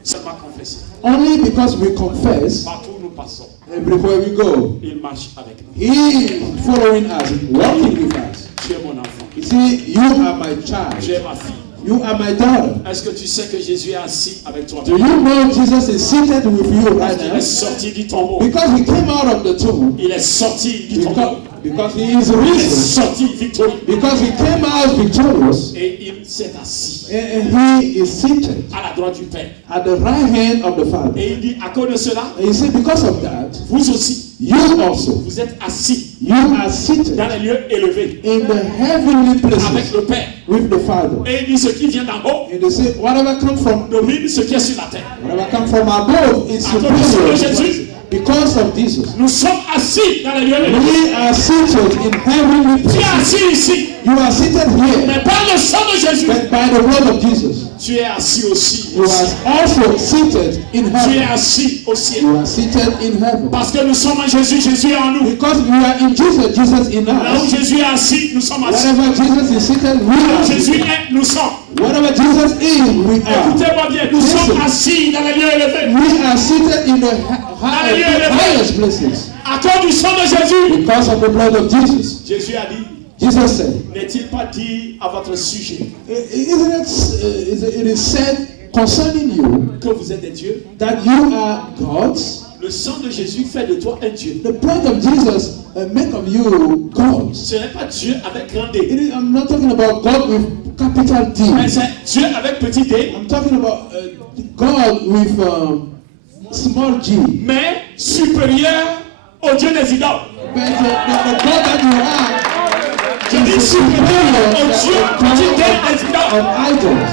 Seulement confesser. Only because we confess, Partout où nous passons, everywhere we go, il marche avec nous. he is following us, walking with us. Tu es mon enfant. You see, you are my child. Tu es ma fille. You are my daughter. Est-ce que tu sais que Jésus est assis avec toi? Do you know Jesus is seated with you right Il now? est sorti du tombeau. Because he came out of the tomb. Il est sorti du tombeau. Because he is Il est risen. sorti victorieux. Because he came out victorious. Et il s'est assis And he is seated à la droite du Père. at the right hand of the Father. Et il dit, à cause de cela, And you see, because of that, vous aussi, you also, vous êtes assis you are seated dans les lieux élevés in the heavenly avec places le Père. with the Father. Et il dit, ce qui vient d'en haut And they say, whatever comes from domine ce qui est sur la terre. whatever comes from above is À cause de superior. Jésus, Because of Jesus, nous sommes assis dans les lieux élevés. we are seated in heavenly Tu es places. assis ici, You are seated here, mais par le sang de Jésus, but by the blood of Jesus, tu es assis aussi. you are also seated in Tu es heaven. assis au ciel. You are seated in heaven. Parce que nous sommes en Jésus, Jésus est en nous. Because we are in Jesus, Jesus in Là où us. Jésus est assis, nous sommes assis. Wherever Jesus is seated, we Là are où Jésus seated. est, nous sommes. Wherever Jesus is, we are. Écoutez-moi bien, nous sommes assis dans les lieux élevés. We are seated in the highest places À cause du sang de Jésus. because of the blood of Jesus. Jésus a dit, Jesus said, n'est-il pas dit à votre sujet it is said concerning you que vous êtes des dieux? that you are gods. Le sang de Jésus fait de toi un Dieu. The blood of Jesus make of you gods. Ce n'est pas Dieu avec grand D, I'm not talking about God with capital D. mais c'est Dieu avec petit d, I'm talking about God with small g. mais supérieur au Dieu des idoles. But the God that you are Je dis is supérieur au Dieu superior petit d des idoles. of idols.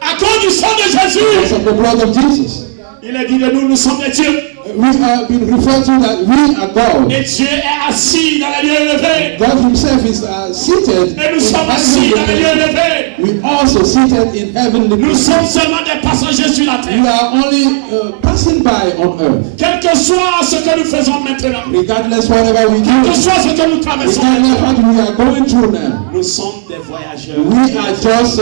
À cause du sang de Jésus, Because of the blood of Jesus. il a dit de nous, nous sommes des dieux. We have been referred to that we are God. Et Dieu est assis dans les lieux élevés. God himself is seated Et nous in sommes assis dans les lieux heavenly élevés. places. We also seated in heavenly Nous places. sommes seulement des passagers sur la We terre. are only passing by on earth. Quel que soit ce que nous faisons maintenant, Regardless whatever we quel que do, soit ce que nous traversons regardless maintenant, what we are going through now, nous sommes des voyageurs. we are just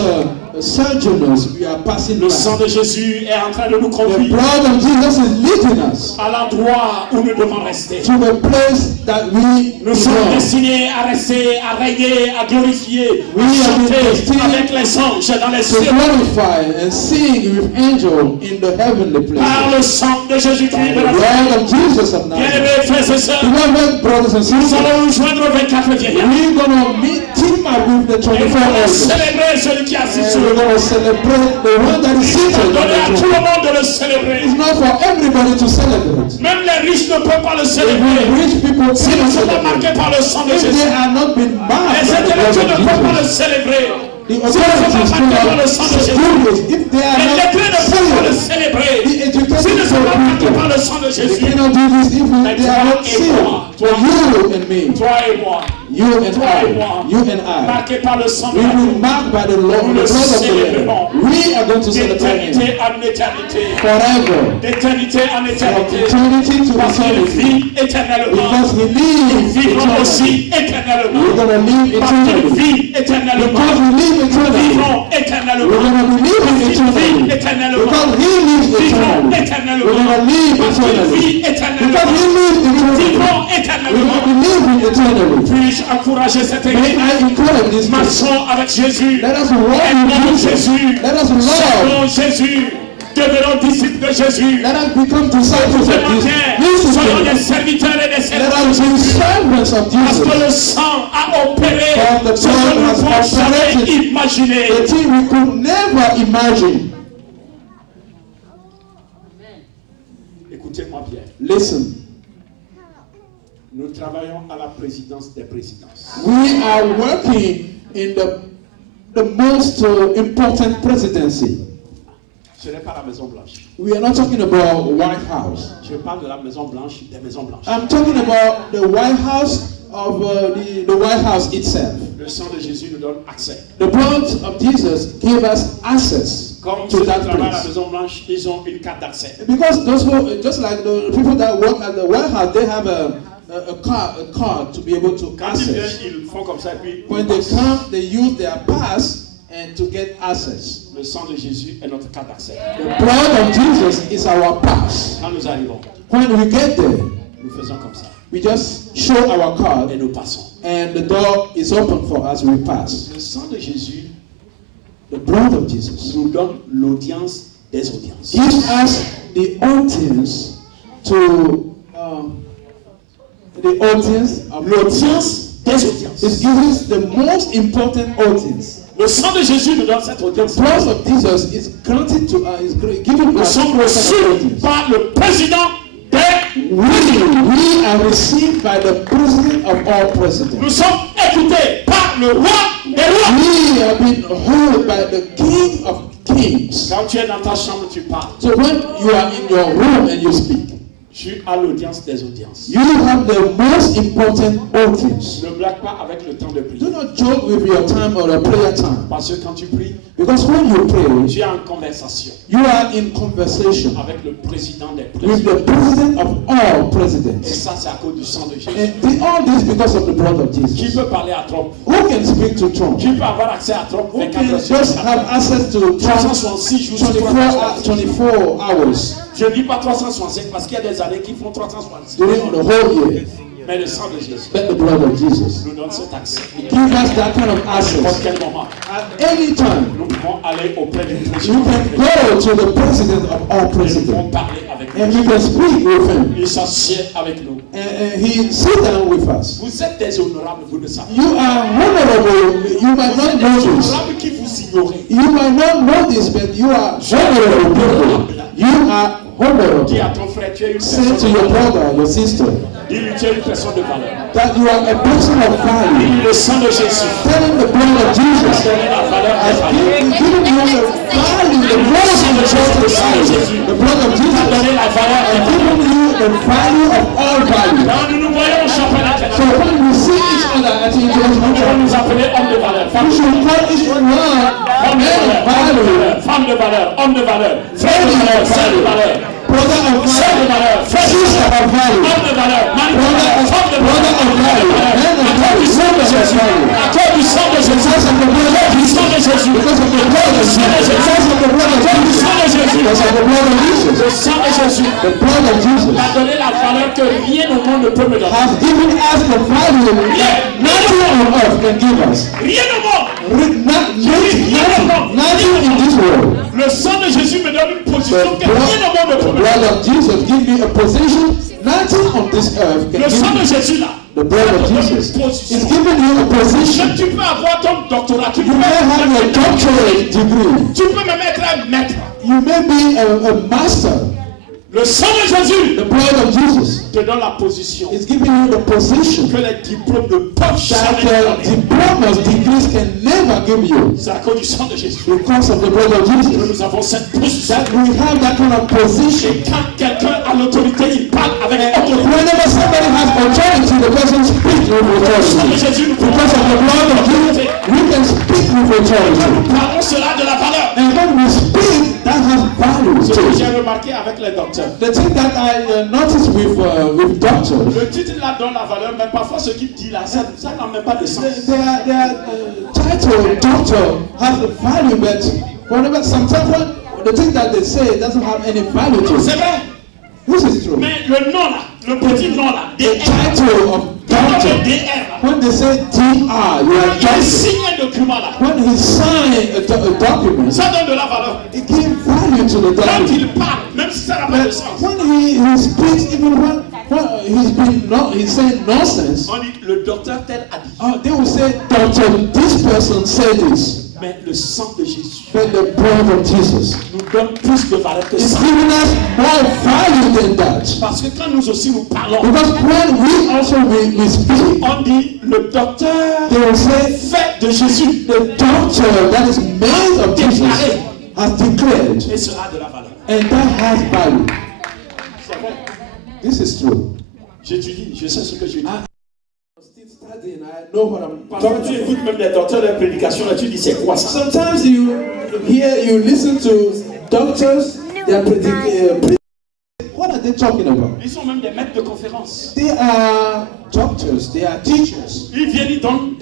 sojourners. We are passing Le sang by. de Jésus est en train de nous The conduire blood of Jesus is leading us à l'endroit où nous devons rester. to the place that we Nous sommes belong. destinés à rester, à régner, à glorifier, We à have been chanter destined avec les anges dans les To cieux. glorify and sing with angels in the heavenly Par places. le sang de Jésus-Christ de The la blood of Jesus of Nazareth. bien-aimés frères et sœurs, Beloved brothers and nous sisters, allons nous joindre aux 24 vieillards. we're going to team up with the Et 24 nous allons elders. célébrer celui qui est assis And sur le we're going to celebrate the one that is seated on Donnez à the tout throne. le monde de le célébrer. It's not for everybody to celebrate. Même les riches ne peuvent pas le Even célébrer. rich people S'ils ne cannot sont pas marqués celebrate. par le sang de If they Jésus. are not been marked Les by the intellectuels blood ne peuvent pas of le Jesus, célébrer. the S'ils ne sont pas authorities marqués par le sang de Jésus. if they are Les not lettrés ne peuvent pas le sealed, célébrer. the S'ils ne educated sont pas marqués par people, le sang de they Jésus. cannot do this if they are not sealed. For you and me, Toi et moi, you and I, marqués par le sang de we will Jésus. mark by the Lord, Nous the le blood of the célébrons. Lamb. We are going to celebrate Him D'éternité en éternité. forever, D'éternité en from éternité. eternity to Parce qu'il eternity, vit éternellement. because He lives Vivons eternally. aussi éternellement. We're going to live Parce qu'il eternally. vit éternellement. Because we live eternally, Vivons we're éternellement. going to be living Parce qu'il eternally. vit éternellement. Because He lives Vivons eternally, éternellement. we're going to live Parce qu'il eternally. vit Because éternellement. He lives eternally, Vivons we're going éternellement. to be living eternally. Puis-je encourager cette May église? I encourage this person. Marchons avec Jésus. Let us walk Aimons with Jesus. Jésus. Let us love. Servons Jésus. Devenons disciples de Jésus. Let us become disciples Ce of Jesus. matin, Listen soyons to des me. serviteurs et des Let serviteurs. us be servants of Parce que Jesus. le sang a opéré For the ce que blood nous ne has pouvons jamais operated imaginer. A thing we could never imagine. Écoutez-moi bien. Listen, Nous travaillons à la présidence des présidences. we are working in the most important presidency. Ce n'est pas la Maison Blanche. We are not talking about White House. Je parle de la Maison Blanche, des Maisons Blanches. I'm talking about the White House of the White House itself. Le sang de Jésus nous donne accès. The blood of Jesus gave us access Comme ceux to qui that travaillent à la place. Maison Blanche, ils ont une carte d'accès. Because those who, just like the people that work at the White House, they have a card to be able to Quand ils viennent, access. ils font comme ça et puis When ils they passent. come, they use their pass and to get access. Le sang de Jésus est notre carte d'accès. The blood of Jesus is our pass. Quand nous arrivons, When we get there, nous faisons comme ça we just show our et card nous passons. and the door is open for us. We pass. Le sang de Jésus The blood of Jesus nous donne l'audience des audiences. gives us the audience to the audience of L'audience des audiences. It gives us the most important audience. Le sang de Jésus nous donne cette audience. The blood of Jesus is granted to us, is given Nous us sommes reçus audience. par le président des We are received by the president of all presidents. Nous sommes écoutés par le roi des rois. We have been heard by the King of Kings. Quand tu es dans ta chambre, tu parles. So when you are in your room and you speak, Tu as l'audience des audiences. you have the most important audience. Ne blague pas avec le temps de Do prière. not joke with your time or a prayer time. Parce que quand tu pries, Because when you pray, tu es en conversation you are in conversation avec le président des with présidents. the president of all Et presidents. ça, c'est à cause du sang de Jésus. And all this because of the blood of Qui Jesus. peut parler à Trump? Who can speak to Trump? Qui peut avoir accès à Trump Who 24 can heures sur just 24? have access to Trump 366 jours sur 24 hours Je ne dis pas 365 parce qu'il y a des années qui font 366. during the whole year? Mais le sang de Jésus Let the blood of Jesus nous donne cet accès. give us that kind of À access. quel moment At any time, nous pouvons aller auprès du you président can go to the president of all et nous pouvons presidents parler avec and lui. you can speak with him. Il s'assied avec nous. And he sit down with us. Vous êtes des honorables, vous ne savez You are honorable. You might pas. Vous not êtes know des this. honorables qui vous ignorez. You might not know this, but you are honorable people. You are honorable. Dis à ton frère, tu es une Say to personne de your valeur. brother, your sister, Dis-lui, tu es une personne de valeur. that you are a person of value. Dis-lui le sang de Jésus. Telling the blood of Jesus Donner la valeur has des valeurs. given you the value the blood of Jesus, the blood of Jesus has given you the value of all value. So when we see each other at the international church, we should call each one man of value, femme de valeur, homme de valeur, frère de valeur, sœur de valeur, brother of value, sister of value, homme de valeur, man de valeur, femme de brother valeur, of value, man of value, son of value. à cause du sang de Jésus, Because of the blood of sang de Jésus, because of the blood of Jesus, because of the blood of Jesus, sang de Jésus, because of the blood of Jesus, le sang de Jésus the blood of Jesus m'a donné la valeur que rien au monde ne peut me donner. has given us the value that nothing on earth can give us. Rien au monde. Nothing in this world. Le sang de Jésus me donne une position The que rien au monde ne peut me donner. blood of Jesus gives me a position nothing on this earth can Le sang de give me. Jésus là, The blood of Jesus is giving you a position. tu peux avoir ton doctorat, tu You peux may have même a doctorate degree. tu peux me mettre un maître. You may be a master. Le sang de Jésus The blood of Jesus te donne la position is giving you the position que les diplômes ne peuvent jamais te that donner. diplomas, degrees can never give you. C'est à cause du sang de Jésus Because of the blood of que Jesus, nous avons cette position. that we have that kind of position. Quand quelqu'un a l'autorité, il parle avec autorité. Whenever somebody has authority, the person speaks with Le sang de authority. Jésus nous Because of the blood of Jesus, we can speak with authority. parlons cela de la valeur. And when we speak, that has value Ce que too. j'ai remarqué avec les docteurs. The thing that I noticed with doctors, Le titre là donne la valeur, mais parfois ce qu'il dit là, ça n'a même pas de sens. their title doctor has a value, but whenever sometimes the thing that they say doesn't have any value to C'est it. vrai. This is true. Mais le nom là, le petit nom là, The DR, title of doctor, DR, when they say DR, you are il doctor. signe un document là. When he signed a document, Ça donne de la valeur. it gives value to the Quand document. il parle, même si ça n'a pas de But sens, when he speaks, even when he's saying nonsense, on dit le docteur tel a dit. they will say, Doctor, this person said this. Mais le sang de Jésus But the blood of Jesus nous donne plus de valeur que is ça. giving us more value than that. Parce que quand nous aussi nous parlons, Because when we also we speak, on dit le docteur they will say, fait de Jésus the doctor that is made of Jesus has declared, et cela a de la valeur. and that has value. C'est vrai. This is true. J'étudie, je sais ce que je dis. I'm still studying. I know what I'm Parfois talking tu about. écoutes même des docteurs de prédication là, tu dis c'est quoi ça? Sometimes you listen to doctors. They are what are they talking about? Ils sont même des maîtres de conférences. They are doctors. They are teachers. Ils viennent, ils donnent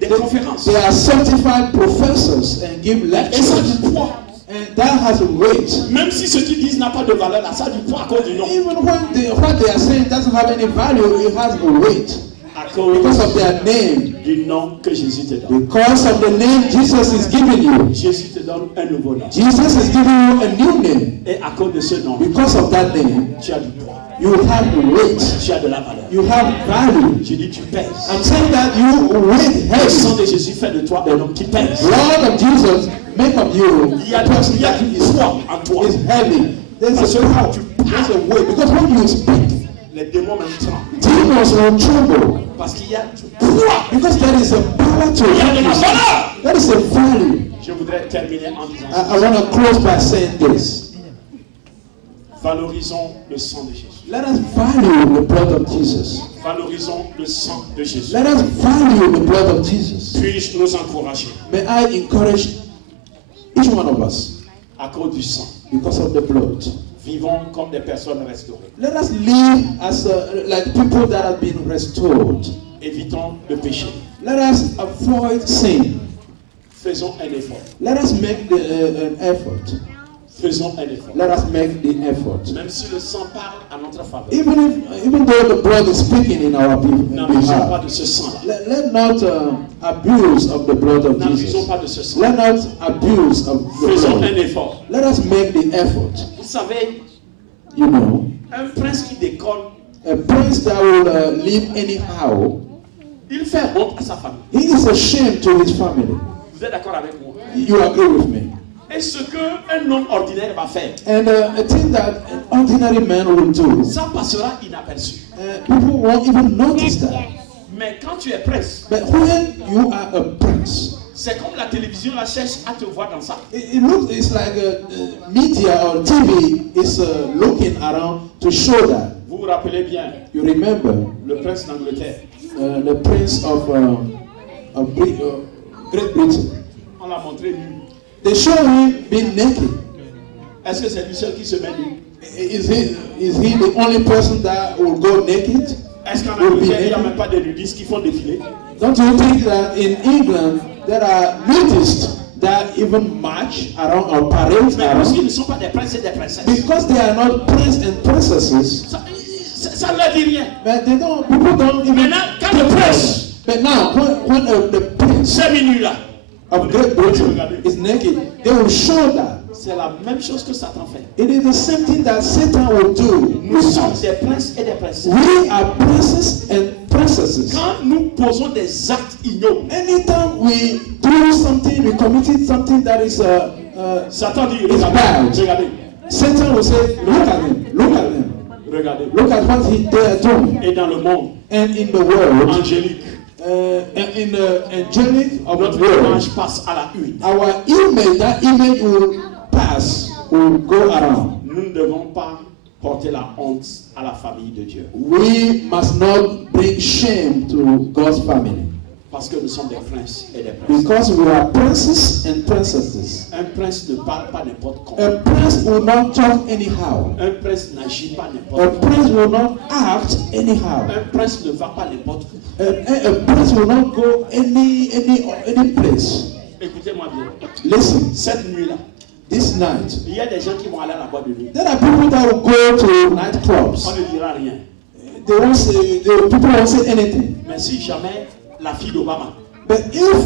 des conférences. They are certified professors and give Et ça a lectures. du poids. And that has a weight. Même si ce qu'ils disent n'a pas de valeur, là, ça a du poids à cause du nom. Even when what they are saying doesn't have any value, it has a weight À cause because of their name. du nom que Jésus te donne. Because of the name Jesus is giving you. Jésus te donne un nouveau nom. Jesus is giving you a new name. Et à cause de ce nom, Because of that name, tu as du poids. you have weight. Tu as de la valeur. You have value. Je dis tu pèses. I'm saying that you weight Le sang heavy. de Jésus fait de toi un homme qui pèse. Blood of Jesus make of you Il y a a person du that poids en toi. is heavy. There's a power. There's a weight. Because when you speak, Les démons même tremblent. demons will tremble. Parce qu'il y a du poids. Because there is a power to Il y a de la it. valeur. That is a value. Je voudrais terminer en disant I want to close by saying this. valorisons le sang de Jésus. Let us value the blood of Jesus. Valorisons le sang de Jésus. Let us value the blood of Jesus. Puis-je nous encourager May I encourage each one of us à cause du sang? because of the blood. Vivons comme des personnes restaurées. Let us live as like people that have been restored. Évitons le péché. Let us avoid sin. Faisons un effort. Let us make an effort. Faisons un effort. Let us make the effort. Même si le sang parle à notre faveur, Even though the blood is speaking in our n'abusons pas behalf, de ce sang-là. let not abuse of the blood of N'abusons Jesus. pas de ce sang. Let not abuse of the Faisons blood. un effort. Let us make the effort. Vous savez, You know, un prince qui décolle, a prince that will live anyhow, il fait honte à sa famille. he is ashamed to his family. Vous êtes d'accord avec moi? You agree with me? Et ce qu'un homme ordinaire va faire, And a thing that an ordinary man will do, ça passera inaperçu. people won't even notice that. Mais quand tu es prince, But when you are a prince, C'est comme la télévision, la cherche à te voir dans ça. It looks, it's like media or TV is looking around to show that. Vous vous rappelez bien, You remember le prince d'Angleterre, the prince of Great Britain. on l'a montré nu. They show him being naked. Est-ce que c'est lui seul qui se met nu? Is he the only person that will go naked? Est-ce qu'en Angleterre, il n'y a même pas de nudistes qui font défiler? Don't you think that in England there are nudists that even march around or parade Mais parce qu'ils around? ne sont pas des princes et des princesses. Because they are not princes and princesses. Ça ne leur dit rien. But they don't. People don't even. Maintenant, quand le prince, But now, when the prince c'est minuit là, of Great Britain is naked, they will show that. c'est la même chose que Satan fait. It is the same thing that Satan will do. Nous sommes des princes et des princesses. We are princes and princesses. Quand nous posons des actes ignobles, Anytime we do something, we committed something that is Satan dit, it's bad. regardez, Satan will say, look at him, look at him, regardez. look at what they are doing. Et dans le monde And in the world, angélique, and in the angelic of the notre world, image passe à la une. our image, that image will pass, will go around. Nous ne devons pas porter la honte à la famille de Dieu. We must not bring shame to God's family. Parce que nous sommes des princes et des princesses. Because we are princes and princesses. Un prince ne parle pas n'importe A comment. prince will not talk anyhow. Un prince n'agit pas A n'importe comment. prince will not act anyhow. Un prince ne va pas n'importe où. A prince will not go any place. Écoutez-moi bien. Listen, Cette nuit-là, this night, il y a des gens qui vont aller à la boîte de nuit. there are people that will go to On nightclubs. ne dira rien. They won't say, the people won't say anything. Mais si jamais la fille d'Obama, But if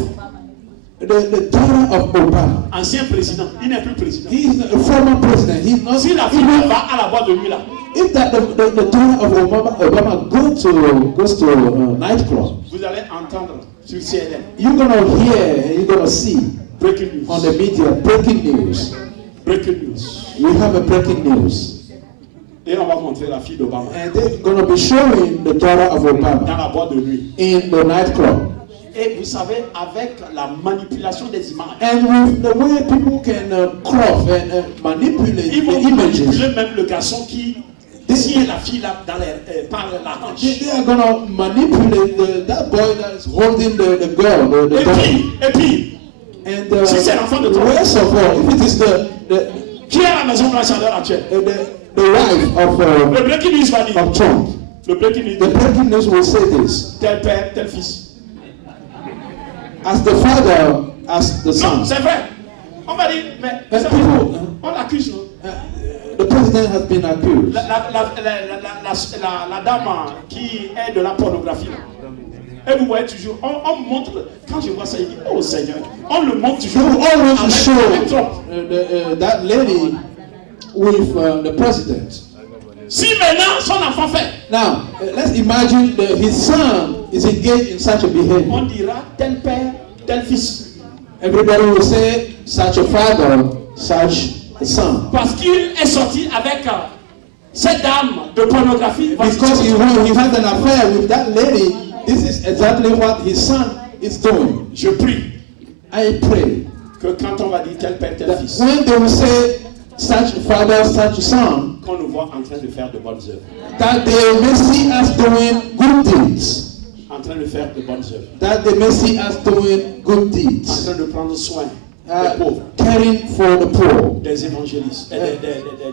the daughter of Obama, ancien président, il n'est plus président. he is a former president, he's not. Si la fille even- va à la boîte de nuit là, If that the daughter of Obama goes to a nightclub, vous allez entendre sur CNN, you're gonna hear and you're gonna see breaking on news. the media breaking news. Breaking news. We have a breaking news, Et on va montrer la fille d'Obama and they're gonna be showing the daughter of dans Obama la boîte de nuit. in the nightclub. Et vous savez, avec la manipulation des images, And with the way people can crop and manipulate ils vont the images, manipuler même le garçon qui tient la fille là dans par la hanche. they are gonna manipulate that boy that is holding the girl, the Et daughter. puis, And si c'est l'enfant de toi, worst of all, if it is qui est à la maison de la chaleur actuelle? the wife Le breaking news va dire, of Trump, le breaking news the dit, breaking news will say this: tel père, tel fils. as the father, as the Non, son. c'est vrai. On va dire, mais And people, on l'accuse, non? the president has been accused. La dame qui est de la pornographie, là. Et vous voyez toujours, on montre, quand je vois ça, il dit, oh Seigneur, on le montre They toujours will always show avec Trump. that lady with the president. Si maintenant son enfant fait, Now, let's imagine that his son is engaged in such a behavior. on dira tel père, tel fils. Everybody will say, such a father, such a son. Parce qu'il est sorti avec cette dame de pornographie. Because he had an affair with that lady, this is exactly what his son is doing. Je prie I pray que quand on va dire tel père, tel that fils, when they will say, such a father, such a son, qu'on nous voit en train de faire de bonnes œuvres. that they may see us doing good deeds. En train de faire de bonnes œuvres. That they may see us doing good En deeds. train de prendre soin des pauvres, Caring for the poor. des évangélistes,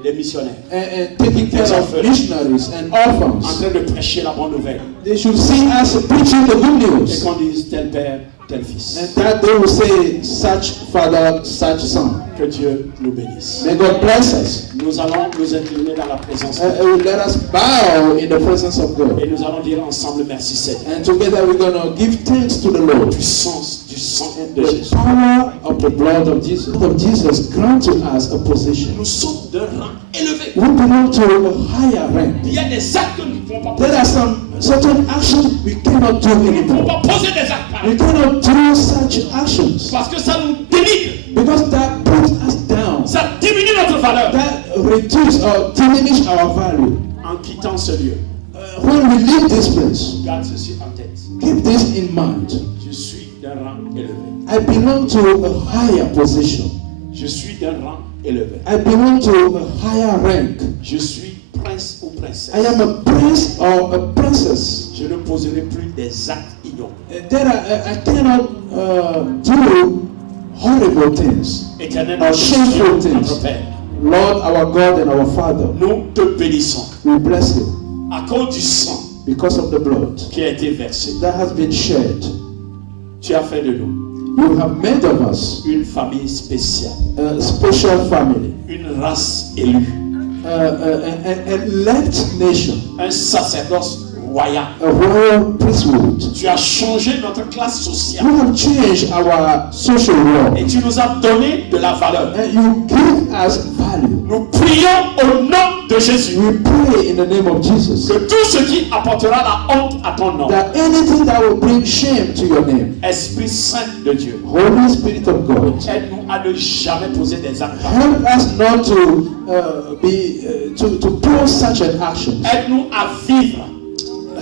des missionnaires. And taking care of missionaries and En orphans. train de prêcher la bonne nouvelle. They should see us preaching the good Et news. qu'on dise tel père, tel fils. And that they will say, such father, such son. Que Dieu nous bénisse. May God bless us. Nous allons nous incliner dans la présence de Dieu. Let us bow in the presence of God. Et nous allons dire ensemble merci Seigneur. And together we're going to give thanks to the Lord. Puissance du sang de The Jésus. power of the blood of Jesus. Of Jesus grant to us a position. Nous sommes d'un rang élevé. We belong to a higher rank. Il y a des actes que nous ne pouvons pas There poser. are some certain actions we cannot do Nous ne pouvons anymore. pas poser des actes pareils. We cannot do such actions Parce que ça nous dénigre. because that puts us down. Ça diminue notre valeur. That reduce or diminish our value. En quittant ce lieu, When we leave this place, garde ceci en tête. keep this in mind. Je suis d'un rang élevé. I belong to a higher position. Je suis d'un rang élevé. I belong to a higher rank. Je suis prince ou princesse. I am a prince or a princess. Je ne poserai plus des actes ignorants. I cannot do horrible things Éternel, or shameful notre things. Père, Lord, our God and our Father, nous te bénissons we bless you à cause du sang because of the blood qui a été versé. that has been shed. Tu as fait de nous You have made of us une famille spéciale, a special family, une race élue, an elect nation, un sacerdoce royal. a royal priesthood. Tu as changé notre classe You sociale have changed our social world et tu nous as donné de la valeur. and you give us value. Nous prions au nom de Jésus We pray in the name of Jesus que tout ce qui apportera la honte à ton nom, that anything that will bring shame to your name, Esprit Saint de Dieu, Holy Spirit of God, aide-nous à ne jamais poser des actes. help us not to pose such an action. Aide-nous à vivre,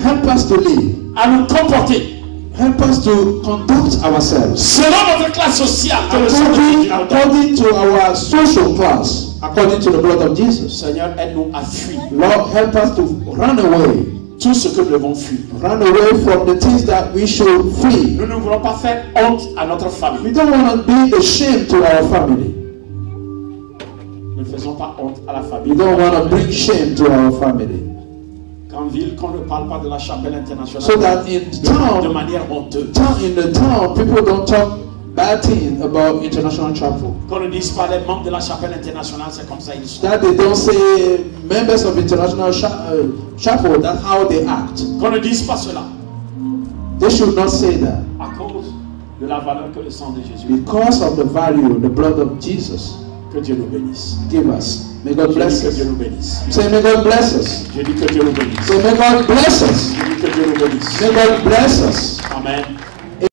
Help us to live. à nous comporter Help us to conduct ourselves selon notre classe sociale que le sang de Jésus nous donne. according to our social class, according to the blood of Jesus. Seigneur, aide-nous à fuir Lord, help us to run away. tout ce que nous devons fuir. Run away from the things that we should flee. Nous ne voulons pas faire honte à notre famille. We don't want to be ashamed to our family. Nous ne faisons pas honte à la We famille. don't want to bring shame to our family. Qu'en ville, qu'on ne parle pas de la chapelle internationale So that in de town, manière honteuse. in the town, people don't talk bad things about International Chapel. Qu'on ne dise pas les membres de la chapelle internationale, c'est comme ça ils sont. That they don't say members of International Chapel, that's how they act. Qu'on ne dise pas cela They should not say that. à cause de la valeur que le sang de Jésus a. Because of the value, the blood of Jesus, Que Dieu nous bénisse. give us. May God Je bless dis que us. Dieu nous bénisse. Say, may God bless us. Je dis que Dieu nous bénisse. Say, may God bless us. Je dis que Dieu nous bénisse. May God bless us. Amen.